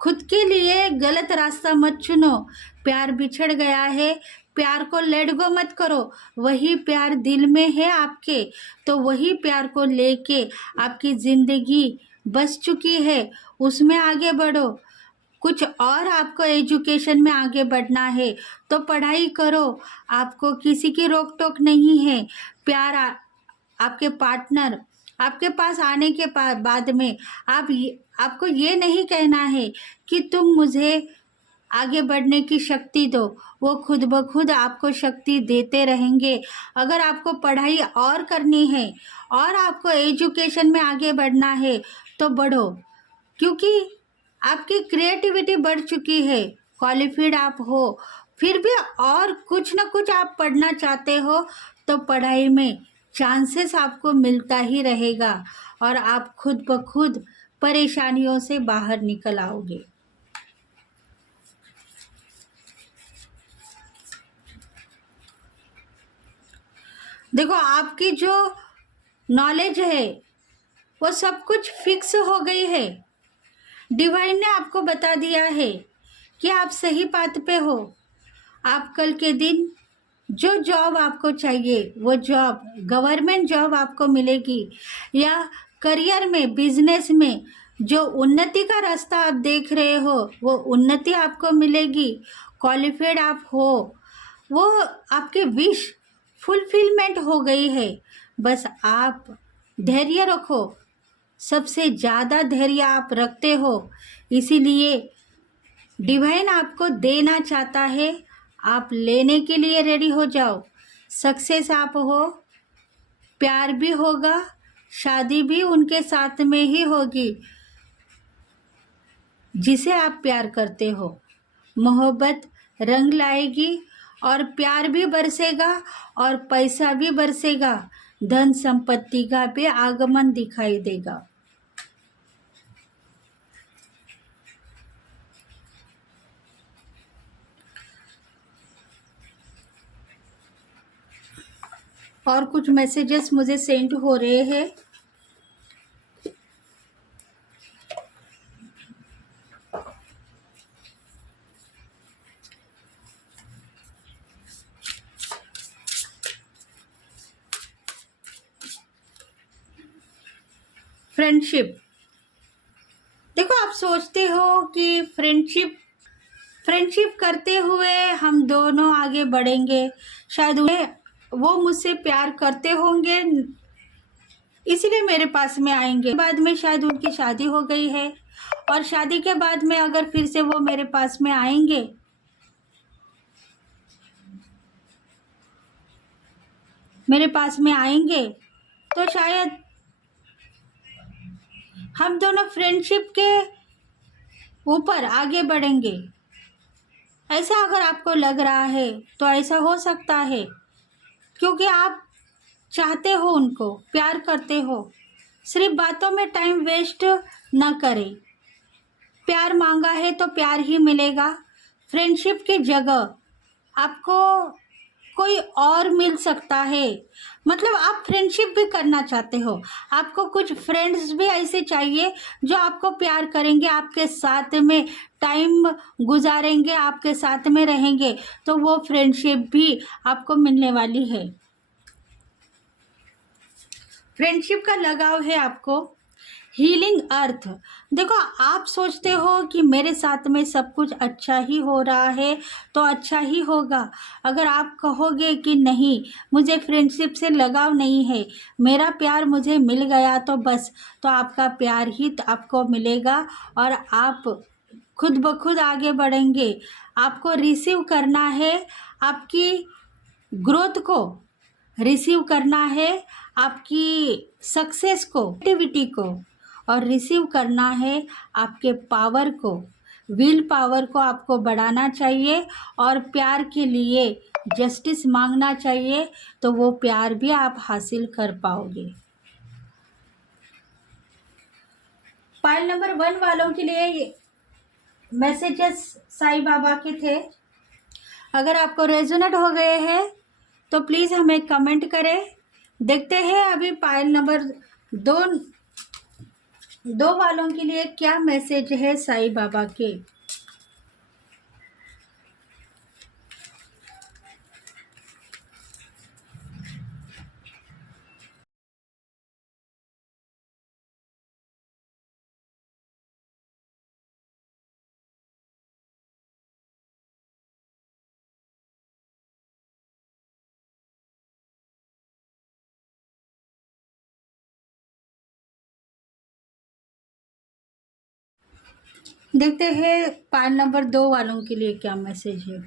खुद के लिए गलत रास्ता मत चुनो। प्यार बिछड़ गया है, प्यार को लेट गो मत करो। वही प्यार दिल में है आपके, तो वही प्यार को लेके आपकी ज़िंदगी बस चुकी है, उसमें आगे बढ़ो। कुछ और आपको एजुकेशन में आगे बढ़ना है तो पढ़ाई करो, आपको किसी की रोक टोक नहीं है। प्यार आपके पार्टनर आपके पास आने के बाद में आपको ये नहीं कहना है कि तुम मुझे आगे बढ़ने की शक्ति दो, वो खुद ब खुद आपको शक्ति देते रहेंगे। अगर आपको पढ़ाई और करनी है और आपको एजुकेशन में आगे बढ़ना है तो बढ़ो, क्योंकि आपकी क्रिएटिविटी बढ़ चुकी है, क्वालिफाइड आप हो, फिर भी और कुछ ना कुछ आप पढ़ना चाहते हो तो पढ़ाई में चांसेस आपको मिलता ही रहेगा और आप खुद ब खुद परेशानियों से बाहर निकल आओगे। देखो, आपकी जो नॉलेज है वो सब कुछ फिक्स हो गई है। डिवाइन ने आपको बता दिया है कि आप सही पाथ पे हो। आप कल के दिन जो जॉब आपको चाहिए वो जॉब, गवर्नमेंट जॉब आपको मिलेगी, या करियर में, बिजनेस में जो उन्नति का रास्ता आप देख रहे हो वो उन्नति आपको मिलेगी। क्वालिफाइड आप हो, वो आपके विश फुलफिलमेंट हो गई है। बस आप धैर्य रखो, सबसे ज़्यादा धैर्य आप रखते हो, इसीलिए डिवाइन आपको देना चाहता है, आप लेने के लिए रेडी हो जाओ। सक्सेस आप हो, प्यार भी होगा, शादी भी उनके साथ में ही होगी जिसे आप प्यार करते हो। मोहब्बत रंग लाएगी और प्यार भी बरसेगा और पैसा भी बरसेगा, धन संपत्ति का भी आगमन दिखाई देगा। और कुछ मैसेजेस मुझे सेंड हो रहे हैं। फ्रेंडशिप, देखो आप सोचते हो कि फ्रेंडशिप करते हुए हम दोनों आगे बढ़ेंगे, शायद वो मुझसे प्यार करते होंगे इसीलिए मेरे पास में आएंगे। बाद में शायद उनकी शादी हो गई है और शादी के बाद में अगर फिर से वो मेरे पास में आएंगे तो शायद हम दोनों फ्रेंडशिप के ऊपर आगे बढ़ेंगे। ऐसा अगर आपको लग रहा है तो ऐसा हो सकता है, क्योंकि आप चाहते हो उनको, प्यार करते हो। सिर्फ बातों में टाइम वेस्ट ना करें। प्यार मांगा है तो प्यार ही मिलेगा। फ्रेंडशिप की जगह आपको कोई और मिल सकता है। मतलब आप फ्रेंडशिप भी करना चाहते हो, आपको कुछ फ्रेंड्स भी ऐसे चाहिए जो आपको प्यार करेंगे, आपके साथ में टाइम गुजारेंगे, आपके साथ में रहेंगे, तो वो फ्रेंडशिप भी आपको मिलने वाली है। फ्रेंडशिप का लगाव है आपको। हीलिंग अर्थ, देखो आप सोचते हो कि मेरे साथ में सब कुछ अच्छा ही हो रहा है तो अच्छा ही होगा। अगर आप कहोगे कि नहीं, मुझे फ्रेंडशिप से लगाव नहीं है, मेरा प्यार मुझे मिल गया तो बस, तो आपका प्यार ही तो आपको मिलेगा और आप खुद ब खुद आगे बढ़ेंगे। आपको रिसीव करना है आपकी ग्रोथ को, रिसीव करना है आपकी सक्सेस को, एक्टिविटी को, और रिसीव करना है आपके पावर को, विल पावर को आपको बढ़ाना चाहिए और प्यार के लिए जस्टिस मांगना चाहिए, तो वो प्यार भी आप हासिल कर पाओगे। पाइल नंबर 1 वालों के लिए मैसेजेस साईं बाबा के थे। अगर आपको रेजोनेट हो गए हैं तो प्लीज़ हमें कमेंट करें। देखते हैं अभी पाइल नंबर 2 वालों के लिए क्या मैसेज है साईं बाबा के। देखते हैं पाइल नंबर 2 वालों के लिए क्या मैसेज है।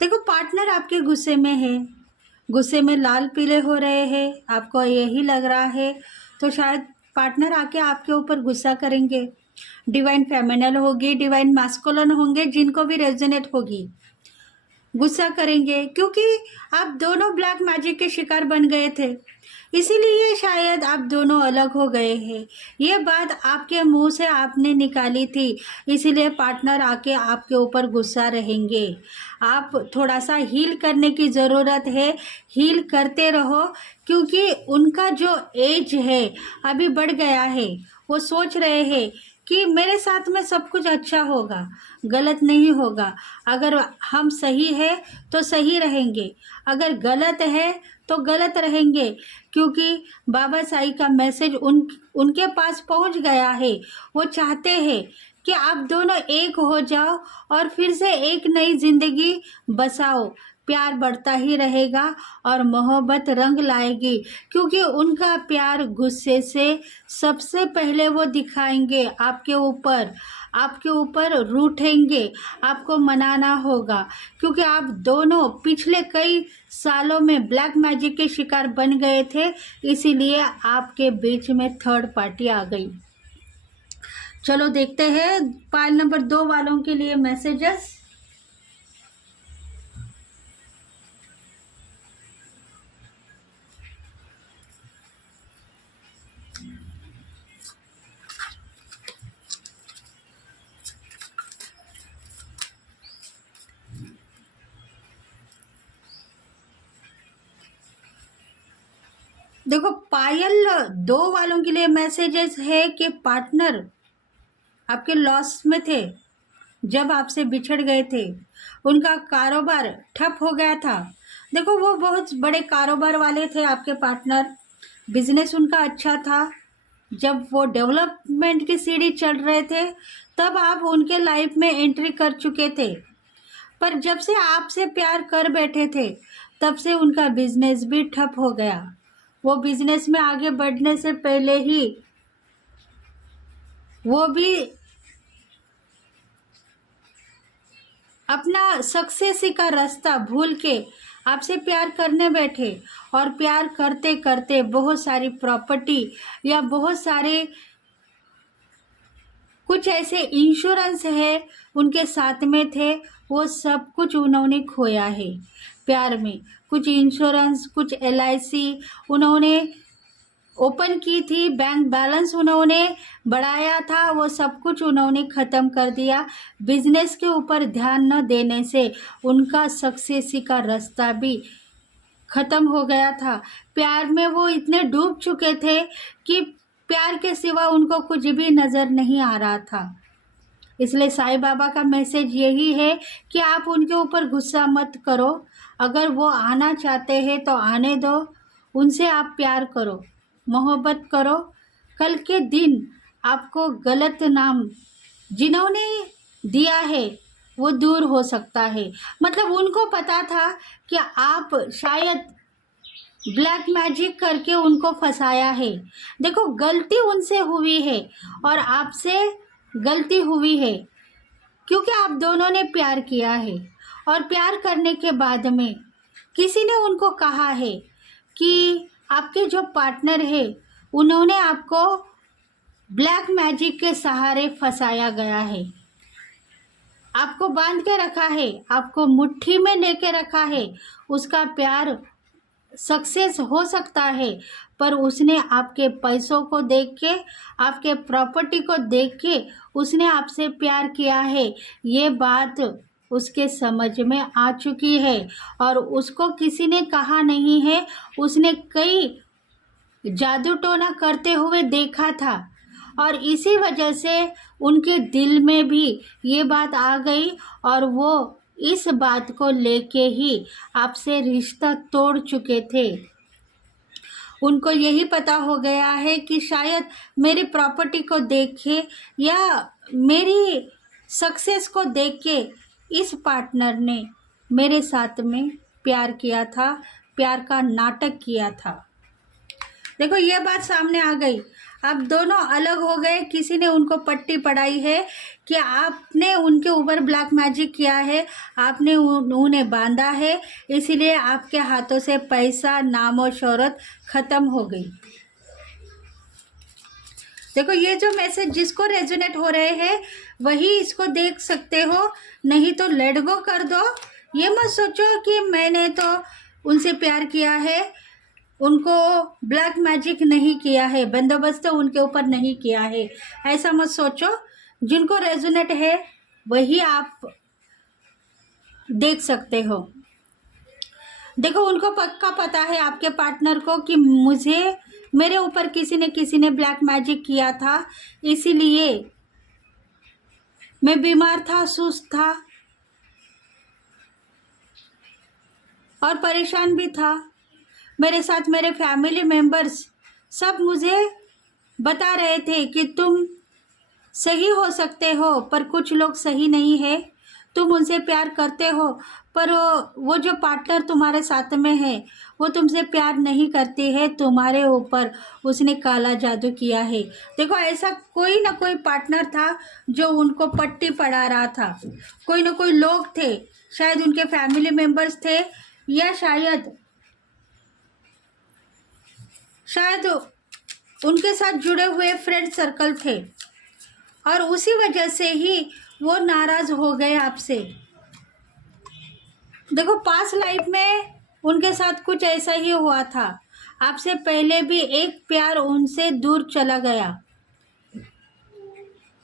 देखो पार्टनर आपके गुस्से में है, गुस्से में लाल पीले हो रहे हैं, आपको यही लग रहा है, तो शायद पार्टनर आके आपके ऊपर गुस्सा करेंगे। डिवाइन फेमिनल होगी, डिवाइन मैस्कुलिन होंगे, जिनको भी रेजोनेट होगी, गुस्सा करेंगे क्योंकि आप दोनों ब्लैक मैजिक के शिकार बन गए थे, इसीलिए शायद आप दोनों अलग हो गए हैं। ये बात आपके मुंह से आपने निकाली थी, इसीलिए पार्टनर आके आपके ऊपर गुस्सा रहेंगे। आप थोड़ा सा हील करने की ज़रूरत है, हील करते रहो, क्योंकि उनका जो एज है अभी बढ़ गया है। वो सोच रहे हैं कि मेरे साथ में सब कुछ अच्छा होगा, गलत नहीं होगा। अगर हम सही है तो सही रहेंगे, अगर गलत है तो गलत रहेंगे, क्योंकि बाबा साईं का मैसेज उनके पास पहुंच गया है। वो चाहते हैं कि आप दोनों एक हो जाओ और फिर से एक नई जिंदगी बसाओ। प्यार बढ़ता ही रहेगा और मोहब्बत रंग लाएगी, क्योंकि उनका प्यार गुस्से से सबसे पहले वो दिखाएंगे आपके ऊपर रूठेंगे। आपको मनाना होगा, क्योंकि आप दोनों पिछले कई सालों में ब्लैक मैजिक के शिकार बन गए थे, इसीलिए आपके बीच में थर्ड पार्टी आ गई। चलो देखते हैं पायल नंबर 2 वालों के लिए मैसेजेस। देखो पायल 2 वालों के लिए मैसेजेस है कि पार्टनर आपके लॉस में थे, जब आपसे बिछड़ गए थे। उनका कारोबार ठप हो गया था। देखो वो बहुत बड़े कारोबार वाले थे आपके पार्टनर, बिजनेस उनका अच्छा था। जब वो डेवलपमेंट की सीढ़ी चढ़ रहे थे, तब आप उनके लाइफ में एंट्री कर चुके थे। पर जब से आपसे प्यार कर बैठे थे, तब से उनका बिजनेस भी ठप हो गया। वो बिजनेस में आगे बढ़ने से पहले ही वो भी अपना सक्सेस का रास्ता भूल के आपसे प्यार करने बैठे, और प्यार करते करते बहुत सारी प्रॉपर्टी या बहुत सारे कुछ ऐसे इंश्योरेंस है उनके साथ में थे, वो सब कुछ उन्होंने खोया है प्यार में। कुछ इंश्योरेंस, कुछ LIC उन्होंने ओपन की थी, बैंक बैलेंस उन्होंने बढ़ाया था, वो सब कुछ उन्होंने ख़त्म कर दिया। बिजनेस के ऊपर ध्यान न देने से उनका सक्सेस का रास्ता भी ख़त्म हो गया था। प्यार में वो इतने डूब चुके थे कि प्यार के सिवा उनको कुछ भी नज़र नहीं आ रहा था। इसलिए साईं बाबा का मैसेज यही है कि आप उनके ऊपर गुस्सा मत करो। अगर वो आना चाहते हैं तो आने दो, उनसे आप प्यार करो, मोहब्बत करो। कल के दिन आपको गलत नाम जिन्होंने दिया है वो दूर हो सकता है। मतलब उनको पता था कि आप शायद ब्लैक मैजिक करके उनको फंसाया है। देखो गलती उनसे हुई है और आपसे गलती हुई है, क्योंकि आप दोनों ने प्यार किया है, और प्यार करने के बाद में किसी ने उनको कहा है कि आपके जो पार्टनर है उन्होंने आपको ब्लैक मैजिक के सहारे फंसाया गया है, आपको बांध के रखा है, आपको मुट्ठी में लेके रखा है। उसका प्यार सक्सेस हो सकता है, पर उसने आपके पैसों को देख के, आपके प्रॉपर्टी को देख के उसने आपसे प्यार किया है। ये बात उसके समझ में आ चुकी है, और उसको किसी ने कहा नहीं है। उसने कई जादू टोना करते हुए देखा था, और इसी वजह से उनके दिल में भी ये बात आ गई, और वो इस बात को लेके ही आपसे रिश्ता तोड़ चुके थे। उनको यही पता हो गया है कि शायद मेरी प्रॉपर्टी को देख के या मेरी सक्सेस को देख के इस पार्टनर ने मेरे साथ में प्यार किया था, प्यार का नाटक किया था। देखो ये बात सामने आ गई, अब दोनों अलग हो गए। किसी ने उनको पट्टी पढ़ाई है कि आपने उनके ऊपर ब्लैक मैजिक किया है, आपने उन्हें बांधा है, इसीलिए आपके हाथों से पैसा, नाम और शोहरत ख़त्म हो गई। देखो ये जो मैसेज जिसको रेजोनेट हो रहे हैं वही इसको देख सकते हो, नहीं तो लेट गो कर दो। ये मत सोचो कि मैंने तो उनसे प्यार किया है, उनको ब्लैक मैजिक नहीं किया है, बंदोबस्त उनके ऊपर नहीं किया है, ऐसा मत सोचो। जिनको रेजोनेट है वही आप देख सकते हो। देखो उनको पक्का पता है आपके पार्टनर को कि मेरे ऊपर किसी ने ब्लैक मैजिक किया था, इसीलिए मैं बीमार था, सुस्त था और परेशान भी था। मेरे साथ मेरे फैमिली मेंबर्स सब मुझे बता रहे थे कि तुम सही हो सकते हो पर कुछ लोग सही नहीं है। तुम उनसे प्यार करते हो पर वो जो पार्टनर तुम्हारे साथ में है वो तुमसे प्यार नहीं करती है, तुम्हारे ऊपर उसने काला जादू किया है। देखो ऐसा कोई ना कोई पार्टनर था जो उनको पट्टी पढ़ा रहा था। कोई ना कोई लोग थे, शायद उनके फैमिली मेंबर्स थे या शायद उनके साथ जुड़े हुए फ्रेंड सर्कल थे और उसी वजह से ही वो नाराज हो गए आपसे। देखो पास्ट लाइफ में उनके साथ कुछ ऐसा ही हुआ था। आपसे पहले भी एक प्यार उनसे दूर चला गया।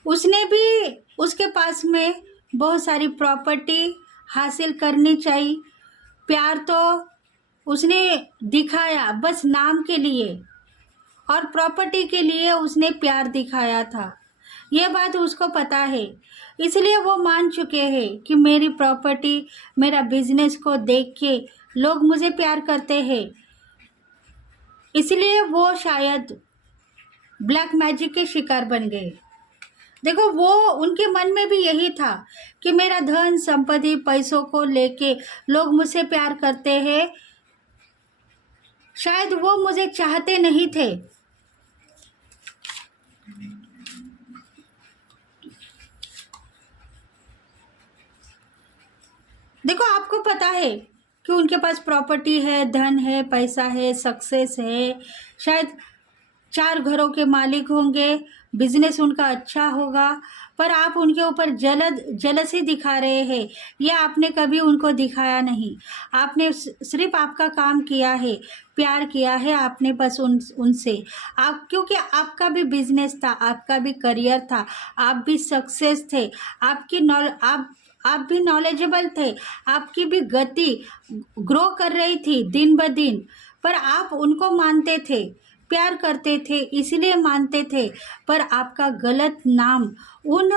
उसने भी उसके पास में बहुत सारी प्रॉपर्टी हासिल करनी चाहिए। प्यार तो उसने दिखाया बस नाम के लिए और प्रॉपर्टी के लिए उसने प्यार दिखाया था। यह बात उसको पता है, इसलिए वो मान चुके हैं कि मेरी प्रॉपर्टी, मेरा बिजनेस को देख के लोग मुझे प्यार करते हैं। इसलिए वो शायद ब्लैक मैजिक के शिकार बन गए। देखो वो उनके मन में भी यही था कि मेरा धन संपत्ति पैसों को लेके लोग मुझसे प्यार करते हैं। शायद वो मुझे चाहते नहीं थे। देखो आपको पता है कि उनके पास प्रॉपर्टी है, धन है, पैसा है, सक्सेस है, शायद 4 घरों के मालिक होंगे, बिजनेस उनका अच्छा होगा, पर आप उनके ऊपर जलसी दिखा रहे हैं। यह आपने कभी उनको दिखाया नहीं। आपने सिर्फ आपका काम किया है, प्यार किया है आपने बस उनसे। आप क्योंकि आपका भी बिजनेस था, आपका भी करियर था, आप भी सक्सेस थे, आप भी नॉलेजेबल थे, आपकी भी गति ग्रो कर रही थी दिन ब दिन, पर आप उनको मानते थे, प्यार करते थे, इसलिए मानते थे। पर आपका गलत नाम उन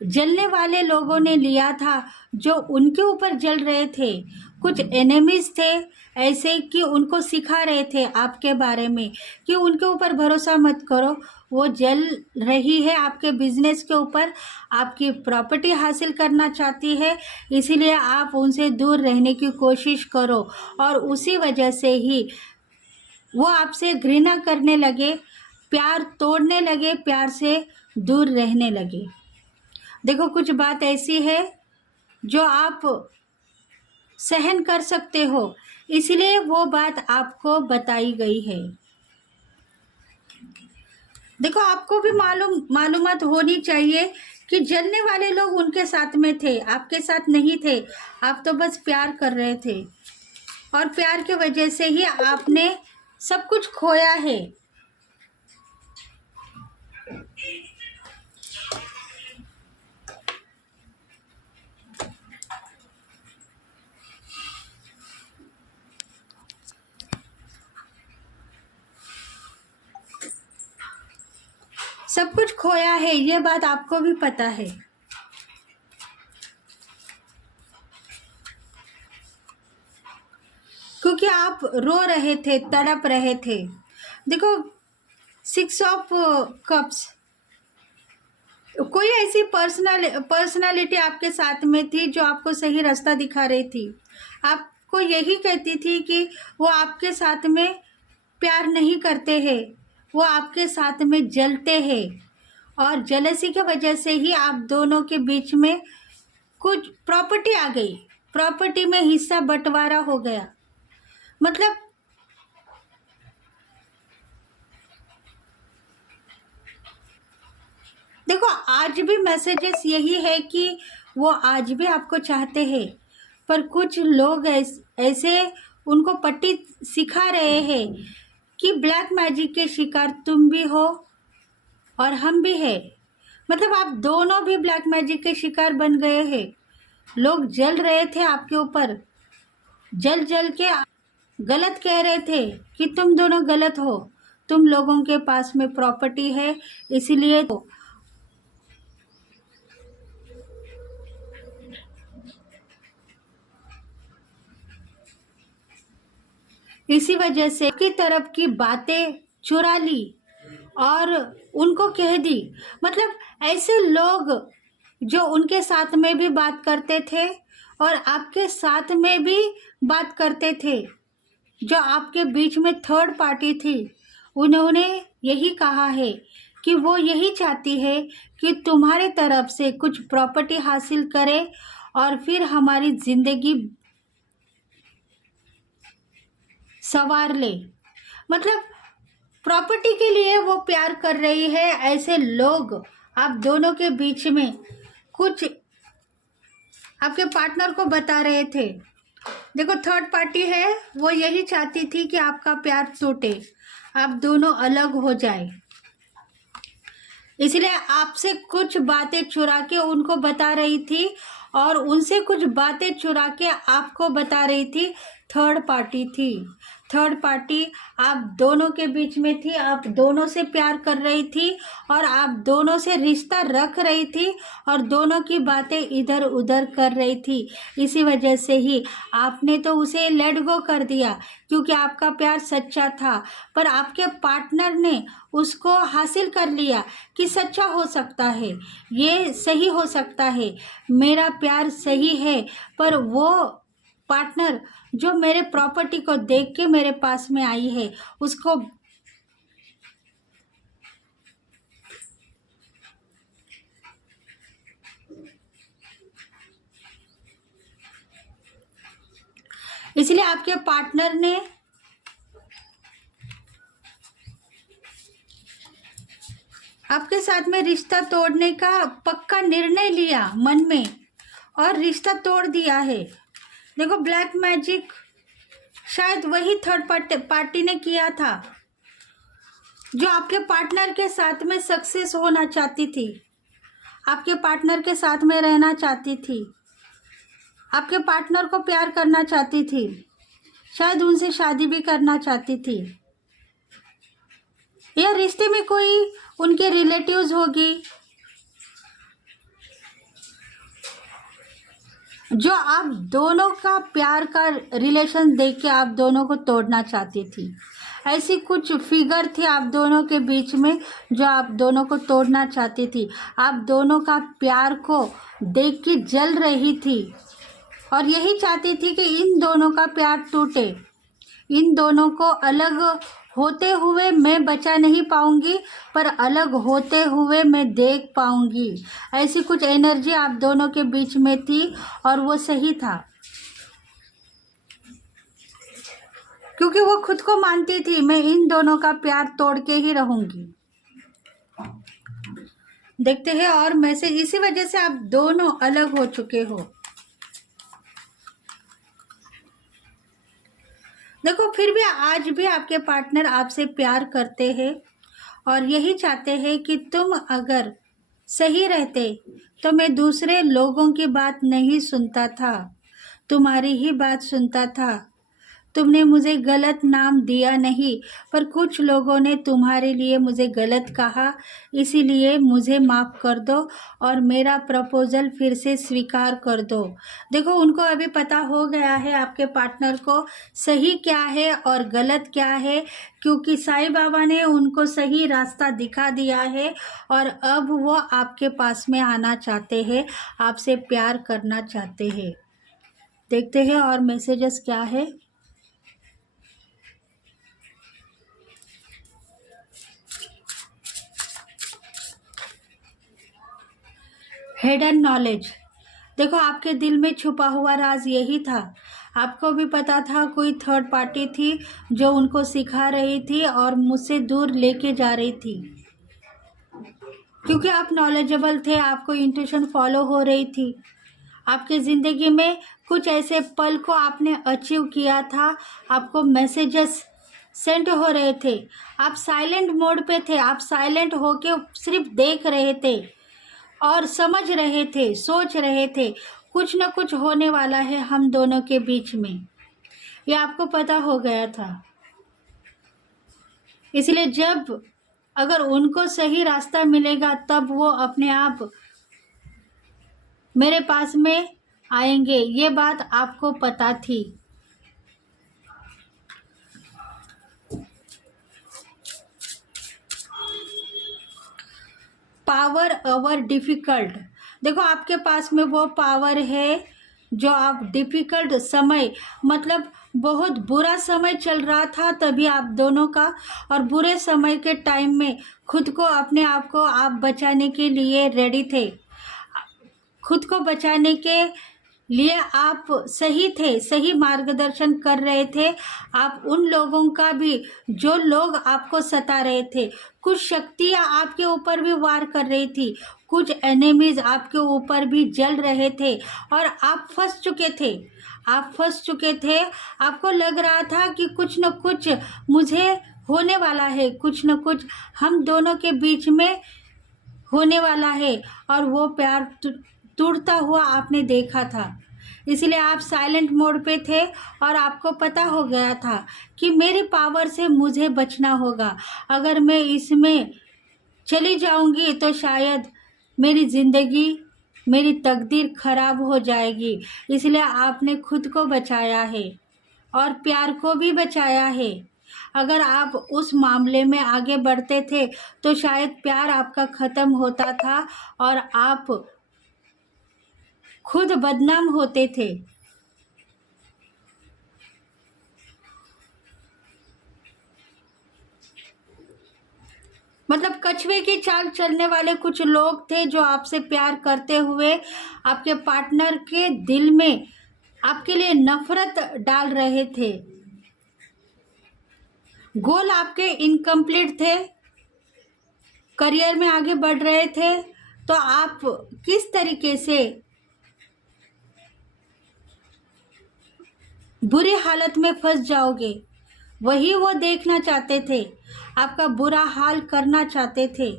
जलने वाले लोगों ने लिया था जो उनके ऊपर जल रहे थे। कुछ एनिमीज थे ऐसे कि उनको सिखा रहे थे आपके बारे में कि उनके ऊपर भरोसा मत करो, वो जल रही है आपके बिजनेस के ऊपर, आपकी प्रॉपर्टी हासिल करना चाहती है, इसीलिए आप उनसे दूर रहने की कोशिश करो। और उसी वजह से ही वो आपसे घृणा करने लगे, प्यार तोड़ने लगे, प्यार से दूर रहने लगे। देखो कुछ बात ऐसी है जो आप सहन कर सकते हो, इसलिए वो बात आपको बताई गई है। देखो आपको भी मालूमात होनी चाहिए कि जलने वाले लोग उनके साथ में थे, आपके साथ नहीं थे। आप तो बस प्यार कर रहे थे और प्यार की वजह से ही आपने सब कुछ खोया है। सब कुछ खोया है, ये बात आपको भी पता है। क्योंकि आप रो रहे थे, तड़प रहे थे। देखो 6 ऑफ कप्स, कोई ऐसी पर्सनालिटी आपके साथ में थी जो आपको सही रास्ता दिखा रही थी, आपको यही कहती थी कि वो आपके साथ में प्यार नहीं करते हैं, वो आपके साथ में जलते हैं। और जेलसी की वजह से ही आप दोनों के बीच में कुछ प्रॉपर्टी आ गई, प्रॉपर्टी में हिस्सा बंटवारा हो गया। मतलब देखो आज भी मैसेजेस यही है कि वो आज भी आपको चाहते हैं, पर कुछ लोग ऐसे उनको पट्टी सिखा रहे हैं कि ब्लैक मैजिक के शिकार तुम भी हो और हम भी है। मतलब आप दोनों भी ब्लैक मैजिक के शिकार बन गए हैं। लोग जल रहे थे आपके ऊपर, जल जल के गलत कह रहे थे कि तुम दोनों गलत हो, तुम लोगों के पास में प्रॉपर्टी है इसीलिए तो। इसी वजह से की तरफ की बातें चुरा ली और उनको कह दी। मतलब ऐसे लोग जो उनके साथ में भी बात करते थे और आपके साथ में भी बात करते थे, जो आपके बीच में थर्ड पार्टी थी, उन्होंने यही कहा है कि वो यही चाहती है कि तुम्हारे तरफ से कुछ प्रॉपर्टी हासिल करे और फिर हमारी ज़िंदगी संवार ले। मतलब प्रॉपर्टी के लिए वो प्यार कर रही है। ऐसे लोग आप दोनों के बीच में कुछ आपके पार्टनर को बता रहे थे। देखो थर्ड पार्टी है, वो यही चाहती थी कि आपका प्यार टूटे, आप दोनों अलग हो जाए, इसलिए आपसे कुछ बातें चुरा के उनको बता रही थी और उनसे कुछ बातें चुरा के आपको बता रही थी। थर्ड पार्टी थी। थर्ड पार्टी आप दोनों के बीच में थी, आप दोनों से प्यार कर रही थी और आप दोनों से रिश्ता रख रही थी और दोनों की बातें इधर उधर कर रही थी। इसी वजह से ही आपने तो उसे लेट गो कर दिया, क्योंकि आपका प्यार सच्चा था। पर आपके पार्टनर ने उसको हासिल कर लिया कि सच्चा हो सकता है, ये सही हो सकता है, मेरा प्यार सही है। पर वो पार्टनर जो मेरे प्रॉपर्टी को देख के मेरे पास में आई है, उसको इसलिए आपके पार्टनर ने आपके साथ में रिश्ता तोड़ने का पक्का निर्णय लिया मन में और रिश्ता तोड़ दिया है। देखो ब्लैक मैजिक शायद वही थर्ड पार्टी ने किया था, जो आपके पार्टनर के साथ में सक्सेस होना चाहती थी, आपके पार्टनर के साथ में रहना चाहती थी, आपके पार्टनर को प्यार करना चाहती थी, शायद उनसे शादी भी करना चाहती थी, या रिश्ते में कोई उनके रिलेटिव्स होगी जो आप दोनों का प्यार का रिलेशन देख के आप दोनों को तोड़ना चाहती थी। ऐसी कुछ फिगर थी आप दोनों के बीच में जो आप दोनों को तोड़ना चाहती थी। आप दोनों का प्यार को देख के जल रही थी और यही चाहती थी कि इन दोनों का प्यार टूटे, इन दोनों को अलग होते हुए मैं बचा नहीं पाऊंगी, पर अलग होते हुए मैं देख पाऊंगी। ऐसी कुछ एनर्जी आप दोनों के बीच में थी और वो सही था, क्योंकि वो खुद को मानती थी मैं इन दोनों का प्यार तोड़ के ही रहूंगी। देखते हैं और मैसेज। इसी वजह से आप दोनों अलग हो चुके हो। देखो फिर भी आज भी आपके पार्टनर आपसे प्यार करते हैं और यही चाहते हैं कि तुम अगर सही रहते तो मैं दूसरे लोगों की बात नहीं सुनता था, तुम्हारी ही बात सुनता था। तुमने मुझे गलत नाम दिया नहीं, पर कुछ लोगों ने तुम्हारे लिए मुझे गलत कहा, इसीलिए मुझे माफ़ कर दो और मेरा प्रपोज़ल फिर से स्वीकार कर दो। देखो उनको अभी पता हो गया है आपके पार्टनर को सही क्या है और गलत क्या है, क्योंकि साईं बाबा ने उनको सही रास्ता दिखा दिया है और अब वो आपके पास में आना चाहते हैं, आपसे प्यार करना चाहते हैं। देखते हैं और मैसेजेस क्या है। Hidden knowledge. देखो आपके दिल में छुपा हुआ राज यही था। आपको भी पता था कोई थर्ड पार्टी थी जो उनको सिखा रही थी और मुझसे दूर लेके जा रही थी, क्योंकि आप नॉलेजेबल थे, आपको इंट्यूशन फॉलो हो रही थी। आपकी ज़िंदगी में कुछ ऐसे पल को आपने अचीव किया था, आपको मैसेजेस सेंड हो रहे थे, आप साइलेंट मोड पे थे, आप साइलेंट होके सिर्फ देख रहे थे और समझ रहे थे, सोच रहे थे कुछ न कुछ होने वाला है हम दोनों के बीच में, ये आपको पता हो गया था। इसलिए जब अगर उनको सही रास्ता मिलेगा तब वो अपने आप मेरे पास में आएंगे, ये बात आपको पता थी। Power over difficult. देखो आपके पास में वो पावर है जो आप डिफ़िकल्ट समय, मतलब बहुत बुरा समय चल रहा था तभी आप दोनों का, और बुरे समय के टाइम में खुद को, अपने आप को आप बचाने के लिए रेडी थे। खुद को बचाने के लिए आप सही थे, सही मार्गदर्शन कर रहे थे आप उन लोगों का भी जो लोग आपको सता रहे थे। कुछ शक्तियाँ आपके ऊपर भी वार कर रही थी, कुछ एनिमीज आपके ऊपर भी जल रहे थे और आप फंस चुके थे। आप फंस चुके थे, आपको लग रहा था कि कुछ न कुछ मुझे होने वाला है, कुछ न कुछ हम दोनों के बीच में होने वाला है, और वो प्यार टूटता हुआ आपने देखा था। इसलिए आप साइलेंट मोड पे थे और आपको पता हो गया था कि मेरी पावर से मुझे बचना होगा। अगर मैं इसमें चली जाऊंगी तो शायद मेरी ज़िंदगी, मेरी तकदीर खराब हो जाएगी। इसलिए आपने खुद को बचाया है और प्यार को भी बचाया है। अगर आप उस मामले में आगे बढ़ते थे तो शायद प्यार आपका ख़त्म होता था और आप खुद बदनाम होते थे। मतलब कछुए की चाल चलने वाले कुछ लोग थे जो आपसे प्यार करते हुए आपके पार्टनर के दिल में आपके लिए नफरत डाल रहे थे। गोल आपके इनकम्प्लीट थे, करियर में आगे बढ़ रहे थे, तो आप किस तरीके से बुरी हालत में फंस जाओगे, वही वो देखना चाहते थे। आपका बुरा हाल करना चाहते थे,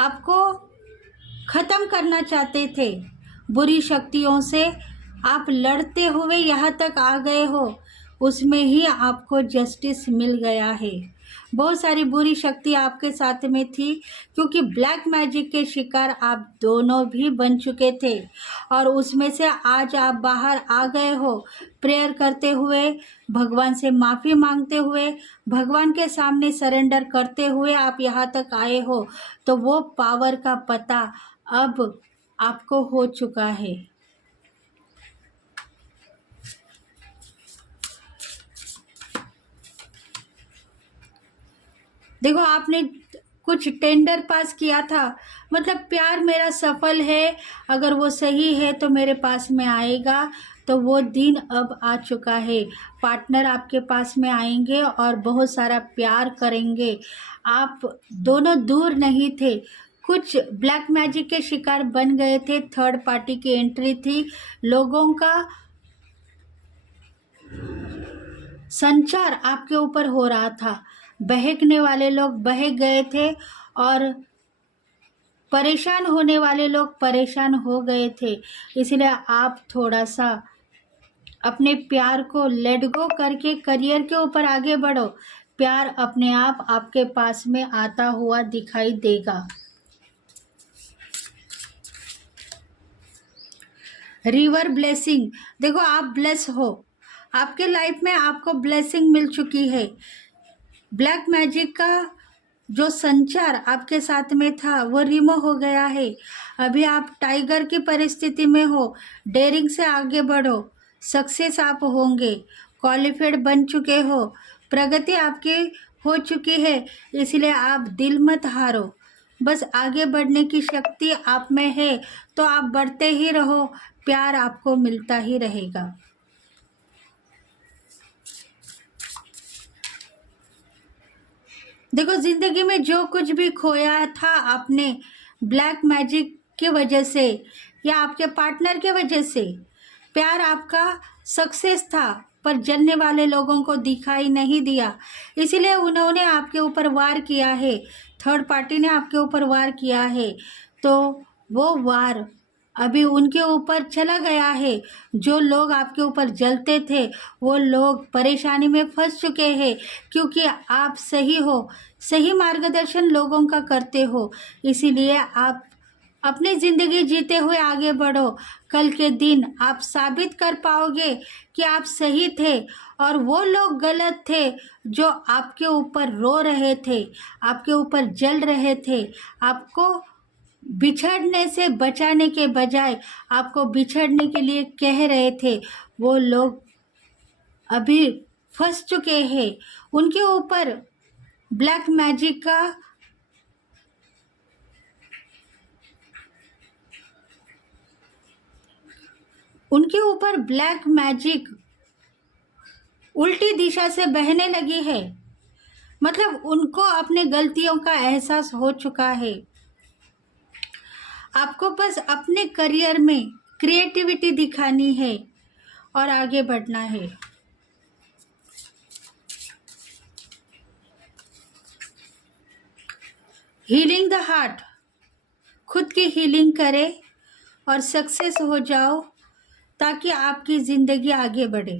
आपको ख़त्म करना चाहते थे। बुरी शक्तियों से आप लड़ते हुए यहाँ तक आ गए हो, उसमें ही आपको जस्टिस मिल गया है। बहुत सारी बुरी शक्ति आपके साथ में थी, क्योंकि ब्लैक मैजिक के शिकार आप दोनों भी बन चुके थे और उसमें से आज आप बाहर आ गए हो। प्रेयर करते हुए, भगवान से माफ़ी मांगते हुए, भगवान के सामने सरेंडर करते हुए आप यहाँ तक आए हो, तो वो पावर का पता अब आपको हो चुका है। देखो आपने कुछ टेंडर पास किया था, मतलब प्यार मेरा सफल है, अगर वो सही है तो मेरे पास में आएगा, तो वो दिन अब आ चुका है। पार्टनर आपके पास में आएंगे और बहुत सारा प्यार करेंगे। आप दोनों दूर नहीं थे, कुछ ब्लैक मैजिक के शिकार बन गए थे, थर्ड पार्टी की एंट्री थी, लोगों का संचार आपके ऊपर हो रहा था, बहकने वाले लोग बहक गए थे और परेशान होने वाले लोग परेशान हो गए थे। इसलिए आप थोड़ा सा अपने प्यार को लेट गो करके करियर के ऊपर आगे बढ़ो। प्यार अपने आप आपके पास में आता हुआ दिखाई देगा। रिवर ब्लेसिंग, देखो आप ब्लेस हो, आपके लाइफ में आपको ब्लेसिंग मिल चुकी है। ब्लैक मैजिक का जो संचार आपके साथ में था वो रिमूव हो गया है। अभी आप टाइगर की परिस्थिति में हो, डेयरिंग से आगे बढ़ो, सक्सेस आप होंगे, क्वालिफाइड बन चुके हो, प्रगति आपकी हो चुकी है। इसलिए आप दिल मत हारो, बस आगे बढ़ने की शक्ति आप में है, तो आप बढ़ते ही रहो, प्यार आपको मिलता ही रहेगा। देखो ज़िंदगी में जो कुछ भी खोया था आपने ब्लैक मैजिक की वजह से या आपके पार्टनर के वजह से, प्यार आपका सक्सेस था पर जलने वाले लोगों को दिखाई नहीं दिया, इसीलिए उन्होंने आपके ऊपर वार किया है, थर्ड पार्टी ने आपके ऊपर वार किया है, तो वो वार अभी उनके ऊपर चला गया है। जो लोग आपके ऊपर जलते थे वो लोग परेशानी में फंस चुके हैं, क्योंकि आप सही हो, सही मार्गदर्शन लोगों का करते हो। इसीलिए आप अपनी ज़िंदगी जीते हुए आगे बढ़ो। कल के दिन आप साबित कर पाओगे कि आप सही थे और वो लोग गलत थे जो आपके ऊपर रो रहे थे, आपके ऊपर जल रहे थे, आपको बिछड़ने से बचाने के बजाय आपको बिछड़ने के लिए कह रहे थे, वो लोग अभी फंस चुके हैं। उनके ऊपर ब्लैक मैजिक का उल्टी दिशा से बहने लगी है। मतलब उनको अपने गलतियों का एहसास हो चुका है। आपको बस अपने करियर में क्रिएटिविटी दिखानी है और आगे बढ़ना है। हीलिंग द हार्ट, खुद की हीलिंग करें और सक्सेस हो जाओ ताकि आपकी ज़िंदगी आगे बढ़े।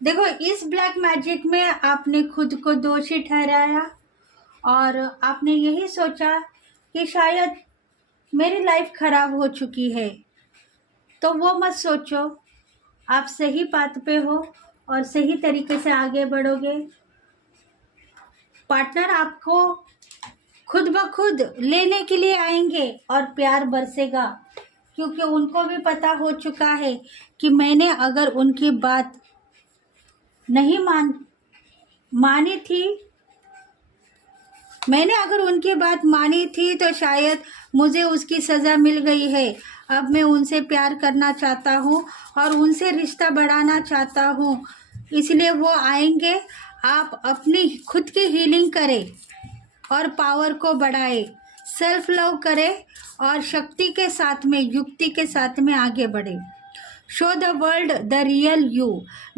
देखो, इस ब्लैक मैजिक में आपने खुद को दोषी ठहराया और आपने यही सोचा कि शायद मेरी लाइफ खराब हो चुकी है। तो वो मत सोचो, आप सही बात पे हो और सही तरीके से आगे बढ़ोगे। पार्टनर आपको खुद ब खुद लेने के लिए आएंगे और प्यार बरसेगा, क्योंकि उनको भी पता हो चुका है कि मैंने अगर उनकी बात नहीं मानी थी, मैंने अगर उनकी बात मानी थी तो शायद मुझे उसकी सज़ा मिल गई है। अब मैं उनसे प्यार करना चाहता हूँ और उनसे रिश्ता बढ़ाना चाहता हूँ, इसलिए वो आएंगे। आप अपनी खुद की हीलिंग करें और पावर को बढ़ाएं, सेल्फ लव करें और शक्ति के साथ में, युक्ति के साथ में आगे बढ़ें। Show the world the real you.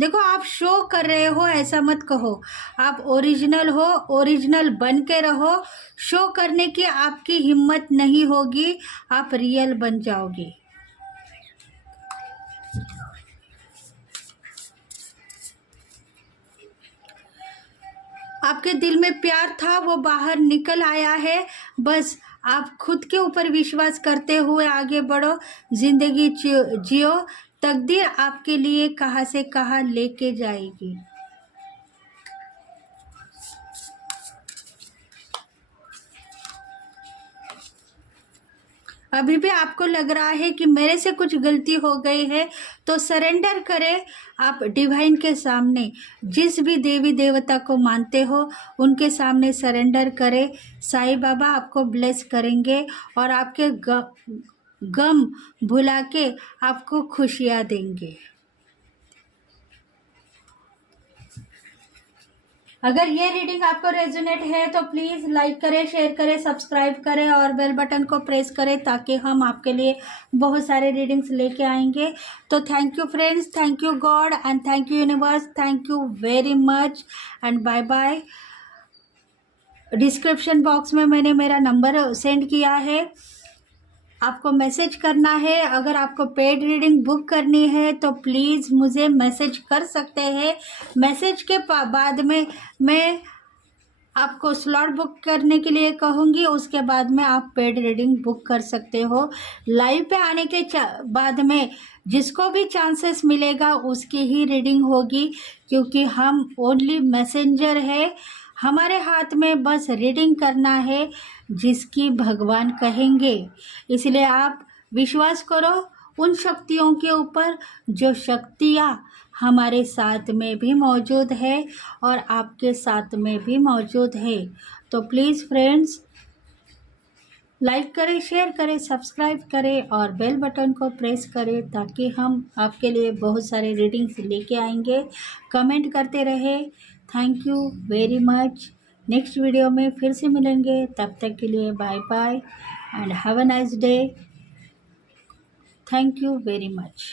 देखो, आप शो कर रहे हो ऐसा मत कहो, आप ओरिजिनल हो, ओरिजिनल बन के रहो। शो करने की आपकी हिम्मत नहीं होगी, आप रियल बन जाओगे। आपके दिल में प्यार था, वो बाहर निकल आया है। बस आप खुद के ऊपर विश्वास करते हुए आगे बढ़ो, जिंदगी जियो। तकदीर आपके लिए कहाँ से कहाँ लेके जाएगी। अभी भी आपको लग रहा है कि मेरे से कुछ गलती हो गई है, तो सरेंडर करें आप डिवाइन के सामने। जिस भी देवी देवता को मानते हो उनके सामने सरेंडर करें। साईं बाबा आपको ब्लेस करेंगे और आपके गम भुला के आपको खुशियाँ देंगे। अगर ये रीडिंग आपको रेजोनेट है तो प्लीज़ लाइक करें, शेयर करें, सब्सक्राइब करें और बेल बटन को प्रेस करें, ताकि हम आपके लिए बहुत सारे रीडिंग्स लेके आएंगे। तो thank you friends, thank you God and thank you universe, thank you very much and bye bye. Description box में मैंने मेरा नंबर सेंड किया है, आपको मैसेज करना है। अगर आपको पेड रीडिंग बुक करनी है तो प्लीज़ मुझे मैसेज कर सकते हैं। मैसेज के बाद में मैं आपको स्लॉट बुक करने के लिए कहूँगी, उसके बाद में आप पेड रीडिंग बुक कर सकते हो। लाइव पे आने के बाद में जिसको भी चांसेस मिलेगा उसकी ही रीडिंग होगी, क्योंकि हम ओनली मैसेंजर है। हमारे हाथ में बस रीडिंग करना है जिसकी भगवान कहेंगे। इसलिए आप विश्वास करो उन शक्तियों के ऊपर जो शक्तियाँ हमारे साथ में भी मौजूद है और आपके साथ में भी मौजूद है। तो प्लीज़ फ्रेंड्स, लाइक करें, शेयर करें, सब्सक्राइब करें और बेल बटन को प्रेस करें, ताकि हम आपके लिए बहुत सारे रीडिंग्स लेके आएंगे। कमेंट करते रहे। Thank you very much. Next video में फिर से मिलेंगे, तब तक के लिए bye bye and have a nice day. Thank you very much.